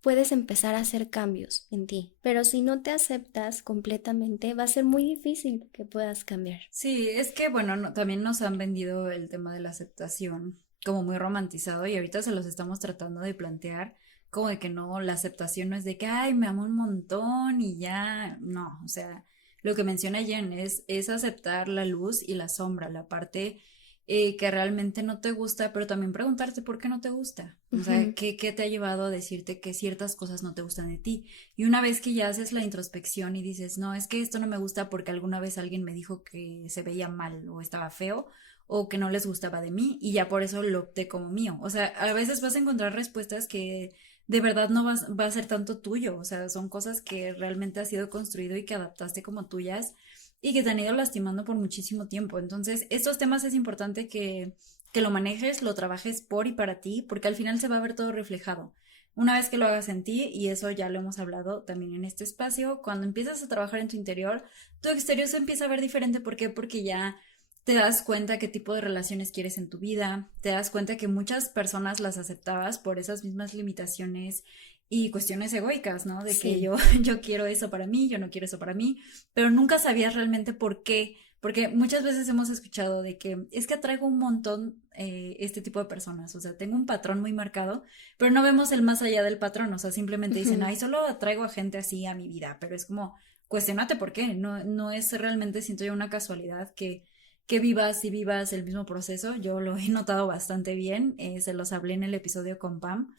puedes empezar a hacer cambios en ti. Pero si no te aceptas completamente, va a ser muy difícil que puedas cambiar. Sí, es que bueno, también nos han vendido el tema de la aceptación como muy romantizado y ahorita se los estamos tratando de plantear como de que no, la aceptación no es de que, ay, me amo un montón y ya, no, o sea, lo que menciona Jen es aceptar la luz y la sombra, la parte que realmente no te gusta, pero también preguntarte por qué no te gusta. O sea, Ujú. ¿qué te ha llevado a decirte que ciertas cosas no te gustan de ti? Y una vez que ya haces la introspección y dices, no, es que esto no me gusta porque alguna vez alguien me dijo que se veía mal o estaba feo o que no les gustaba de mí y ya por eso lo opté como mío. O sea, a veces vas a encontrar respuestas que de verdad no va a ser tanto tuyo. O sea, son cosas que realmente has sido construido y que adaptaste como tuyas y que te han ido lastimando por muchísimo tiempo. Entonces, estos temas es importante que lo manejes, lo trabajes por y para ti, porque al final se va a ver todo reflejado. Una vez que lo hagas en ti, y eso ya lo hemos hablado también en este espacio, cuando empiezas a trabajar en tu interior, tu exterior se empieza a ver diferente. ¿Por qué? Porque ya te das cuenta qué tipo de relaciones quieres en tu vida, te das cuenta que muchas personas las aceptabas por esas mismas limitaciones y cuestiones egoicas, ¿no? De que Sí. yo quiero eso para mí, yo no quiero eso para mí, pero nunca sabías realmente por qué, porque muchas veces hemos escuchado de que es que atraigo un montón este tipo de personas, o sea, tengo un patrón muy marcado, pero no vemos el más allá del patrón, o sea, simplemente dicen, Ujú. ay, solo atraigo a gente así a mi vida, pero es como, cuestionate por qué, no es realmente, siento yo, una casualidad que vivas y vivas el mismo proceso. Yo lo he notado bastante bien, se los hablé en el episodio con Pam,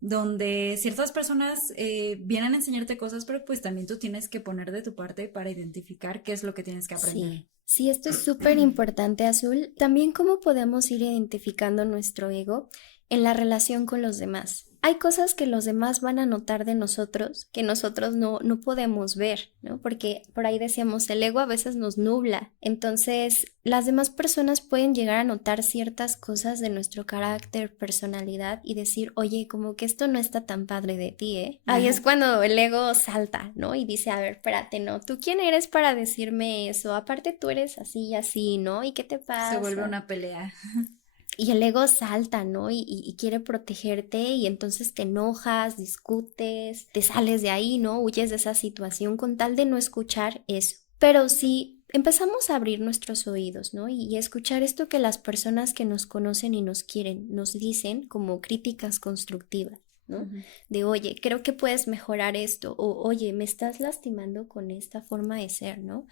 donde ciertas personas vienen a enseñarte cosas, pero pues también tú tienes que poner de tu parte para identificar qué es lo que tienes que aprender. Sí, sí, esto es súper importante, Azul. También cómo podemos ir identificando nuestro ego en la relación con los demás. Hay cosas que los demás van a notar de nosotros que nosotros no podemos ver, ¿no? Porque por ahí decíamos, el ego a veces nos nubla. Entonces, las demás personas pueden llegar a notar ciertas cosas de nuestro carácter, personalidad y decir, oye, como que esto no está tan padre de ti, ¿eh? Ahí es Ajá. cuando el ego salta, ¿no? Y dice, a ver, espérate, ¿no? ¿Tú quién eres para decirme eso? Aparte tú eres así y así, ¿no? ¿Y qué te Se vuelve pasa? una pelea. Y el ego salta, ¿no? Y quiere protegerte y entonces te enojas, discutes, te sales de ahí, ¿no? Huyes de esa situación con tal de no escuchar eso. Pero si empezamos a abrir nuestros oídos, ¿no? Y escuchar esto que las personas que nos conocen y nos quieren nos dicen como críticas constructivas, ¿no? Ujú. De, oye, creo que puedes mejorar esto, o oye, me estás lastimando con esta forma de ser, ¿no?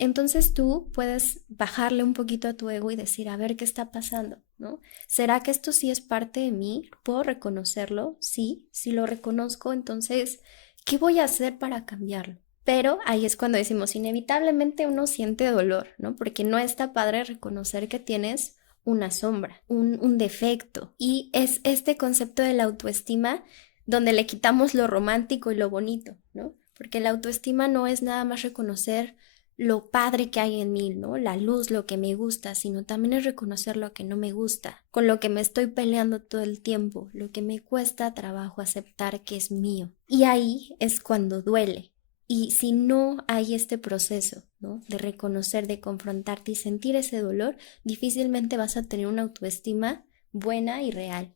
Entonces tú puedes bajarle un poquito a tu ego y decir, a ver qué está pasando, ¿no? ¿Será que esto sí es parte de mí? ¿Puedo reconocerlo? Sí, si lo reconozco, entonces, ¿qué voy a hacer para cambiarlo? Pero ahí es cuando decimos, inevitablemente uno siente dolor, ¿no? Porque no está padre reconocer que tienes una sombra, un defecto. Y es este concepto de la autoestima donde le quitamos lo romántico y lo bonito, ¿no? Porque la autoestima no es nada más reconocer lo padre que hay en mí, ¿no? La luz, lo que me gusta, sino también es reconocer lo que no me gusta, con lo que me estoy peleando todo el tiempo, lo que me cuesta trabajo aceptar que es mío. Y ahí es cuando duele. Y si no hay este proceso, ¿no? De reconocer, de confrontarte y sentir ese dolor, difícilmente vas a tener una autoestima buena y real.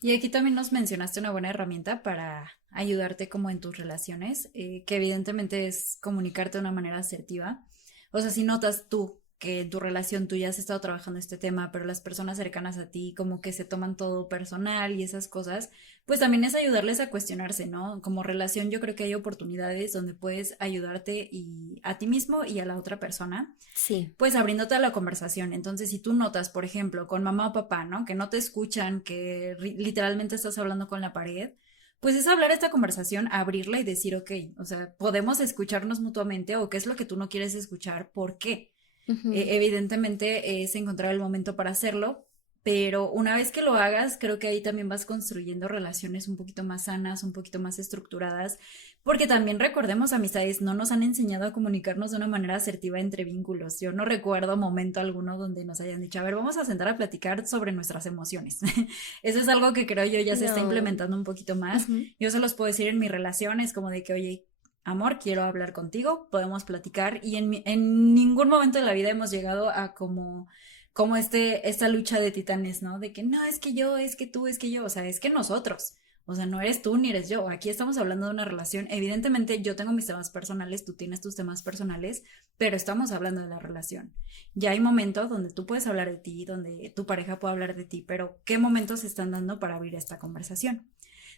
Y aquí también nos mencionaste una buena herramienta para ayudarte como en tus relaciones, que evidentemente es comunicarte de una manera asertiva. O sea, si notas tú que en tu relación tú ya has estado trabajando este tema, pero las personas cercanas a ti como que se toman todo personal y esas cosas, pues también es ayudarles a cuestionarse, ¿no? Como relación yo creo que hay oportunidades donde puedes ayudarte y a ti mismo y a la otra persona Sí. pues abriéndote a la conversación. Entonces, si tú notas, por ejemplo, con mamá o papá, ¿no? Que no te escuchan, que literalmente estás hablando con la pared, pues es hablar esta conversación, abrirla y decir, ok, o sea, podemos escucharnos mutuamente o qué es lo que tú no quieres escuchar, ¿por qué? Ujú. Evidentemente es encontrar el momento para hacerlo, pero una vez que lo hagas, creo que ahí también vas construyendo relaciones un poquito más sanas, un poquito más estructuradas, porque también recordemos, amistades, no nos han enseñado a comunicarnos de una manera asertiva entre vínculos. Yo no recuerdo momento alguno donde nos hayan dicho, a ver, vamos a sentar a platicar sobre nuestras emociones. Eso es algo que creo yo ya se está No. implementando un poquito más. Ujú. Yo se los puedo decir en mis relaciones, como de que, oye, amor, quiero hablar contigo, podemos platicar y en ningún momento de la vida hemos llegado a como esta lucha de titanes, ¿no? De que no, es que yo, es que tú, es que yo, o sea, es que nosotros, o sea, no eres tú ni eres yo, aquí estamos hablando de una relación, evidentemente yo tengo mis temas personales, tú tienes tus temas personales, pero estamos hablando de la relación. Ya hay momentos donde tú puedes hablar de ti, donde tu pareja puede hablar de ti, pero ¿qué momentos se están dando para abrir esta conversación?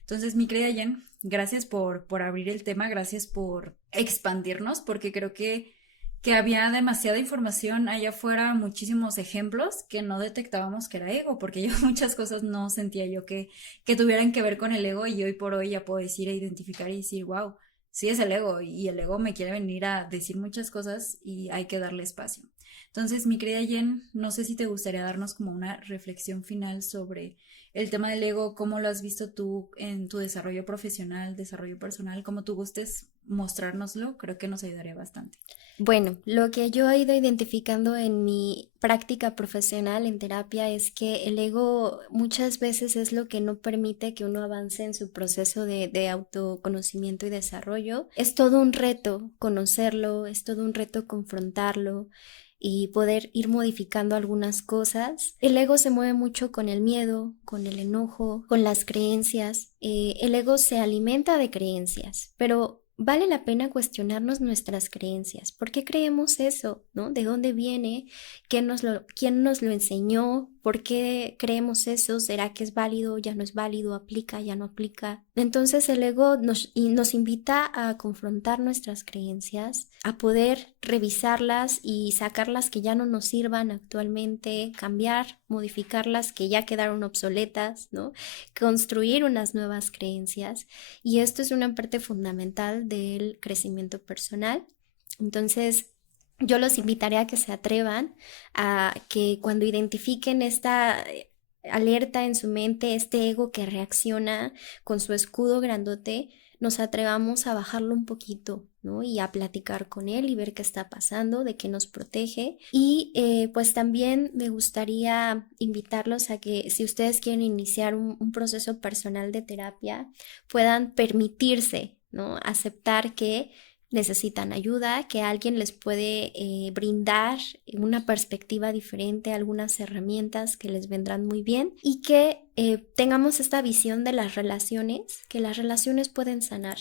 Entonces, mi querida Jen, gracias por abrir el tema, gracias por expandirnos, porque creo que que había demasiada información allá afuera, muchísimos ejemplos que no detectábamos que era ego, porque yo muchas cosas no sentía yo que tuvieran que ver con el ego y hoy por hoy ya puedo decir e identificar y decir, wow, sí es el ego y el ego me quiere venir a decir muchas cosas y hay que darle espacio. Entonces, mi querida Jen, no sé si te gustaría darnos como una reflexión final sobre el tema del ego, cómo lo has visto tú en tu desarrollo profesional, desarrollo personal, como tú gustes mostrárnoslo, creo que nos ayudaría bastante. Bueno, lo que yo he ido identificando en mi práctica profesional en terapia es que el ego muchas veces es lo que no permite que uno avance en su proceso de autoconocimiento y desarrollo. Es todo un reto conocerlo, es todo un reto confrontarlo y poder ir modificando algunas cosas. El ego se mueve mucho con el miedo, con el enojo, con las creencias. El ego se alimenta de creencias, pero vale la pena cuestionarnos nuestras creencias. ¿Por qué creemos eso? ¿No? ¿De dónde viene? ¿Quién nos lo enseñó? ¿Por qué creemos eso? ¿Será que es válido? ¿Ya no es válido? ¿Aplica? ¿Ya no aplica? Entonces el ego nos invita a confrontar nuestras creencias, a poder revisarlas y sacar las que ya no nos sirvan actualmente, cambiar, modificar las que ya quedaron obsoletas, ¿no? Construir unas nuevas creencias. Y esto es una parte fundamental del crecimiento personal. Entonces, yo los invitaré a que se atrevan, a que cuando identifiquen esta alerta en su mente, este ego que reacciona con su escudo grandote, nos atrevamos a bajarlo un poquito, ¿no? Y a platicar con él y ver qué está pasando, de qué nos protege. Y pues también me gustaría invitarlos a que si ustedes quieren iniciar un proceso personal de terapia, puedan permitirse, ¿no? Aceptar que necesitan ayuda, que alguien les puede brindar una perspectiva diferente, algunas herramientas que les vendrán muy bien y que tengamos esta visión de las relaciones, que las relaciones pueden sanar.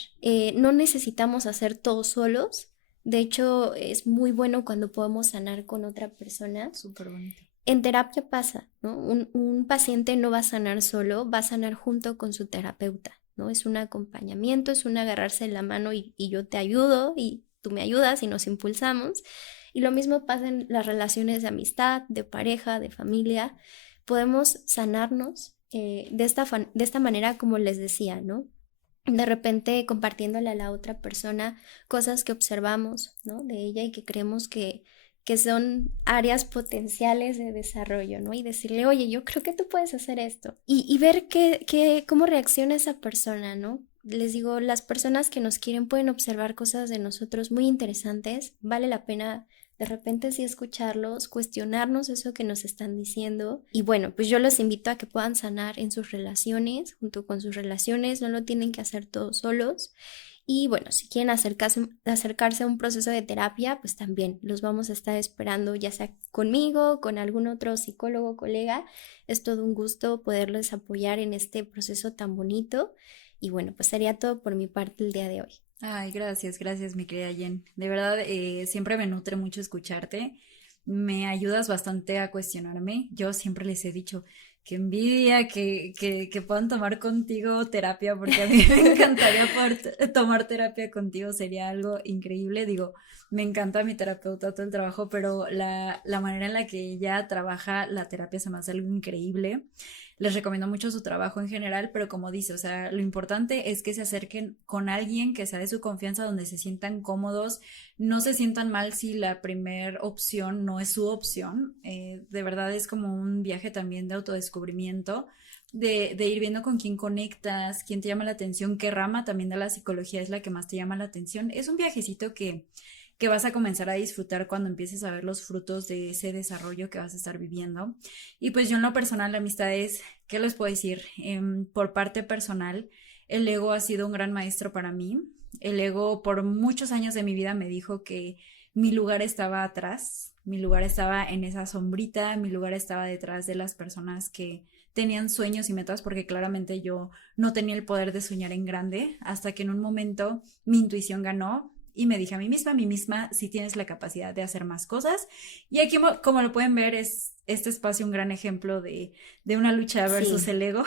No necesitamos hacer todo solos. De hecho, es muy bueno cuando podemos sanar con otra persona. Súper bonito. En terapia pasa, ¿no? Un paciente no va a sanar solo, va a sanar junto con su terapeuta, ¿no? Es un acompañamiento, es un agarrarse de la mano y yo te ayudo y tú me ayudas y nos impulsamos. Y lo mismo pasa en las relaciones de amistad, de pareja, de familia. Podemos sanarnos de esta manera, como les decía, ¿no? De repente compartiéndole a la otra persona cosas que observamos, ¿no? De ella y que creemos que son áreas potenciales de desarrollo, ¿no? Y decirle, oye, yo creo que tú puedes hacer esto. Y ver cómo reacciona esa persona, ¿no? Les digo, las personas que nos quieren pueden observar cosas de nosotros muy interesantes. Vale la pena de repente sí escucharlos, cuestionarnos eso que nos están diciendo. Y bueno, pues yo los invito a que puedan sanar en sus relaciones, junto con sus relaciones, no lo tienen que hacer todos solos. Y bueno, si quieren acercarse a un proceso de terapia, pues también los vamos a estar esperando, ya sea conmigo, con algún otro psicólogo, colega. Es todo un gusto poderles apoyar en este proceso tan bonito. Y bueno, pues sería todo por mi parte el día de hoy. Ay, gracias, gracias, mi querida Jen. De verdad, siempre me nutre mucho escucharte. Me ayudas bastante a cuestionarme. Yo siempre les he dicho que envidia que puedan tomar contigo terapia, porque a mí me encantaría poder tomar terapia contigo, sería algo increíble. Digo, me encanta mi terapeuta, todo el trabajo, pero la manera en la que ella trabaja la terapia se me hace algo increíble. Les recomiendo mucho su trabajo en general, pero como dice, o sea, lo importante es que se acerquen con alguien que sea de su confianza, donde se sientan cómodos, no se sientan mal si la primera opción no es su opción. De verdad es como un viaje también de autodescubrimiento, de ir viendo con quién conectas, quién te llama la atención, qué rama también de la psicología es la que más te llama la atención. Es un viajecito que vas a comenzar a disfrutar cuando empieces a ver los frutos de ese desarrollo que vas a estar viviendo. Y pues yo en lo personal, la amistad es, ¿qué les puedo decir? Por parte personal, el ego ha sido un gran maestro para mí. El ego por muchos años de mi vida me dijo que mi lugar estaba atrás, mi lugar estaba en esa sombrita, mi lugar estaba detrás de las personas que tenían sueños y metas, porque claramente yo no tenía el poder de soñar en grande, hasta que en un momento mi intuición ganó y me dije a mí misma, si tienes la capacidad de hacer más cosas. Y aquí, como lo pueden ver, es este espacio un gran ejemplo de una lucha versus Sí. el ego,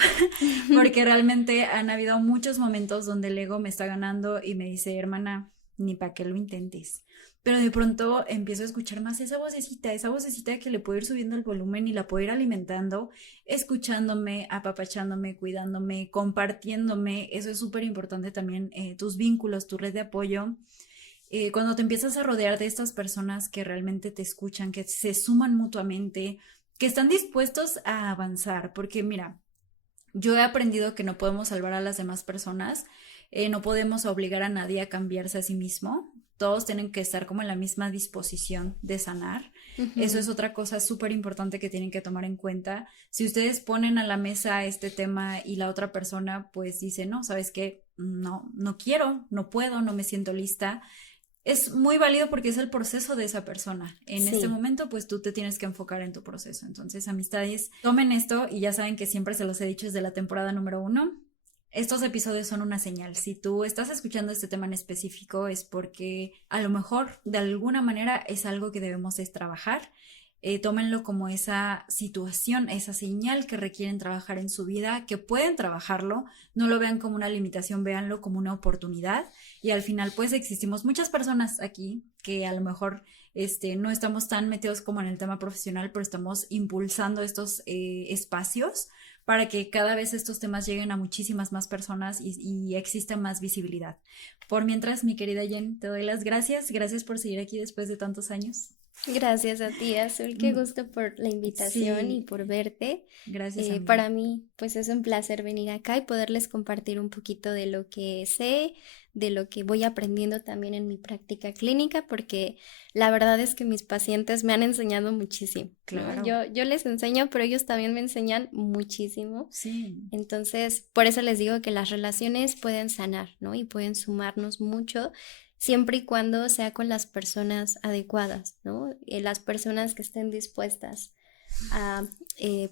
porque realmente han habido muchos momentos donde el ego me está ganando y me dice, hermana, ni para que lo intentes. Pero de pronto empiezo a escuchar más esa vocecita que le puedo ir subiendo el volumen y la puedo ir alimentando, escuchándome, apapachándome, cuidándome, compartiéndome. Eso es súper importante también, tus vínculos, tu red de apoyo. Cuando te empiezas a rodear de estas personas que realmente te escuchan, que se suman mutuamente, que están dispuestos a avanzar, porque mira, yo he aprendido que no podemos salvar a las demás personas, no podemos obligar a nadie a cambiarse a sí mismo, todos tienen que estar como en la misma disposición de sanar. Eso es otra cosa súper importante que tienen que tomar en cuenta. Si ustedes ponen a la mesa este tema y la otra persona pues dice, no, ¿sabes qué? No, no quiero, no puedo, no me siento lista. Es muy válido porque es el proceso de esa persona. En este Sí. momento, pues tú te tienes que enfocar en tu proceso. Entonces, amistades, tomen esto y ya saben que siempre se los he dicho desde la temporada número 1. Estos episodios son una señal. Si tú estás escuchando este tema en específico es porque a lo mejor de alguna manera es algo que debemos de trabajar. Tómenlo como esa situación, esa señal que requieren trabajar en su vida, que pueden trabajarlo, no lo vean como una limitación, véanlo como una oportunidad y al final pues existimos muchas personas aquí que a lo mejor no estamos tan metidos como en el tema profesional, pero estamos impulsando estos espacios para que cada vez estos temas lleguen a muchísimas más personas y exista más visibilidad. Por mientras, mi querida Jen, te doy las gracias. Gracias por seguir aquí después de tantos años. Gracias a ti, Azul. Qué gusto por la invitación y Sí, por verte. gracias, amiga. Para mí, pues es un placer venir acá y poderles compartir un poquito de lo que sé, de lo que voy aprendiendo también en mi práctica clínica, porque la verdad es que mis pacientes me han enseñado muchísimo, ¿no? Claro, Yo les enseño, pero ellos también me enseñan muchísimo. sí, Entonces, por eso les digo que las relaciones pueden sanar, ¿no? Y pueden sumarnos mucho siempre y cuando sea con las personas adecuadas, ¿no? Las personas que estén dispuestas a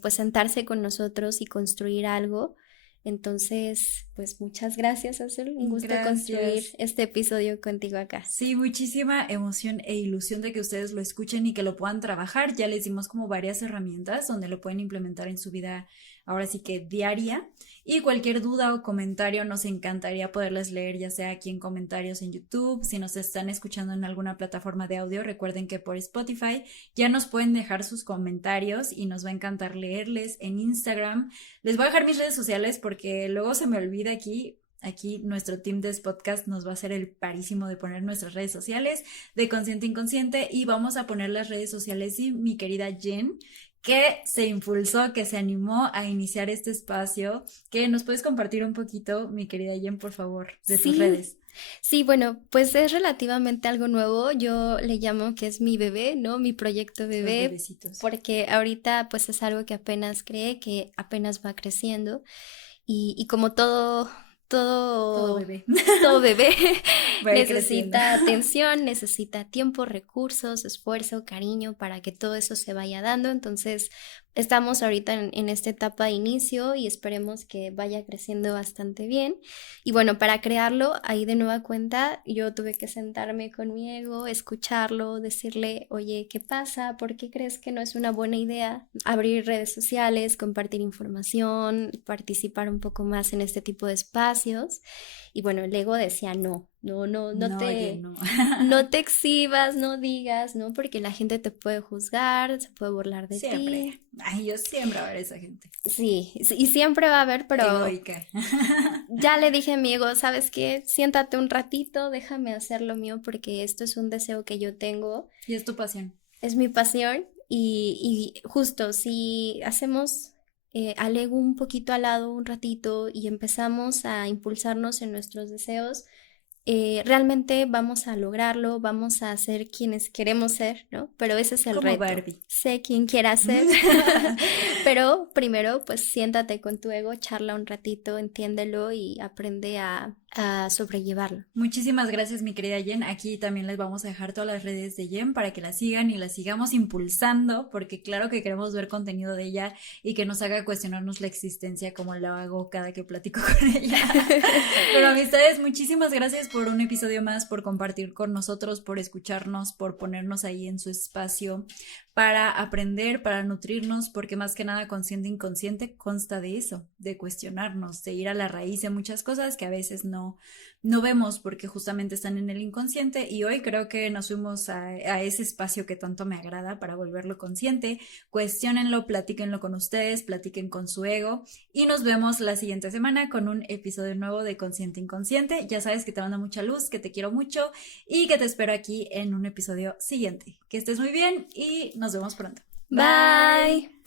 pues sentarse con nosotros y construir algo. Entonces, pues muchas gracias, Azul. Un gusto construir gracias. este episodio contigo acá. Sí, muchísima emoción e ilusión de que ustedes lo escuchen y que lo puedan trabajar. Ya les dimos como varias herramientas donde lo pueden implementar en su vida, ahora sí que diaria. Y cualquier duda o comentario nos encantaría poderles leer, ya sea aquí en comentarios en YouTube, si nos están escuchando en alguna plataforma de audio, recuerden que por Spotify ya nos pueden dejar sus comentarios y nos va a encantar leerles en Instagram. Les voy a dejar mis redes sociales porque luego se me olvida aquí. Aquí nuestro team de podcast nos va a hacer el parísimo de poner nuestras redes sociales de Consciente Inconsciente y vamos a poner las redes sociales y mi querida Jen, que se impulsó, que se animó a iniciar este espacio, que nos puedes compartir un poquito, mi querida Jen, por favor, de tus Sí, redes. sí, bueno, pues es relativamente algo nuevo. Yo le llamo que es mi bebé, ¿no? Mi proyecto Los bebé, bebecitos. porque ahorita pues es algo que apenas cree, que apenas va creciendo. Y como Todo todo, bebé. todo bebé Va a ir creciendo. necesita atención, necesita tiempo, recursos, esfuerzo, cariño para que todo eso se vaya dando. Entonces, estamos ahorita en esta etapa de inicio y esperemos que vaya creciendo bastante bien. Y bueno, para crearlo, ahí de nueva cuenta, yo tuve que sentarme con mi ego, escucharlo, decirle, oye, ¿qué pasa? ¿Por qué crees que no es una buena idea abrir redes sociales, compartir información, participar un poco más en este tipo de espacios? Y bueno, el ego decía, no, no, no, No, Jen, no. no te exhibas, no digas, ¿no? Porque la gente te puede juzgar, se puede burlar de Siempre. ti. Ay, yo siempre va a ver esa gente. Sí, sí, y siempre va a haber, pero Egoica. ya le dije a mi ego, ¿sabes qué? Siéntate un ratito, déjame hacer lo mío porque esto es un deseo que yo tengo, Y es tu pasión. es mi pasión y justo si hacemos al ego un poquito al lado un ratito y empezamos a impulsarnos en nuestros deseos, realmente vamos a lograrlo, vamos a ser quienes queremos ser, ¿no? Pero ese es el Como reto. Barbie. Sé quién quiera ser, pero primero pues siéntate con tu ego, charla un ratito, entiéndelo y aprende a sobrellevarlo. Muchísimas gracias, mi querida Jen. Aquí también les vamos a dejar todas las redes de Jen para que la sigan y la sigamos impulsando, porque claro que queremos ver contenido de ella y que nos haga cuestionarnos la existencia como lo hago cada que platico con ella. Pero amistades, muchísimas gracias por un episodio más, por compartir con nosotros, por escucharnos, por ponernos ahí en su espacio para aprender, para nutrirnos, porque más que nada consciente e inconsciente consta de eso, de cuestionarnos, de ir a la raíz de muchas cosas que a veces no no vemos porque justamente están en el inconsciente, y hoy creo que nos fuimos a ese espacio que tanto me agrada para volverlo consciente. Cuestiónenlo, platíquenlo con ustedes, platiquen con su ego y nos vemos la siguiente semana con un episodio nuevo de Consciente Inconsciente. Ya sabes que te mando mucha luz, que te quiero mucho y que te espero aquí en un episodio siguiente. Que estés muy bien y nos vemos pronto. Bye.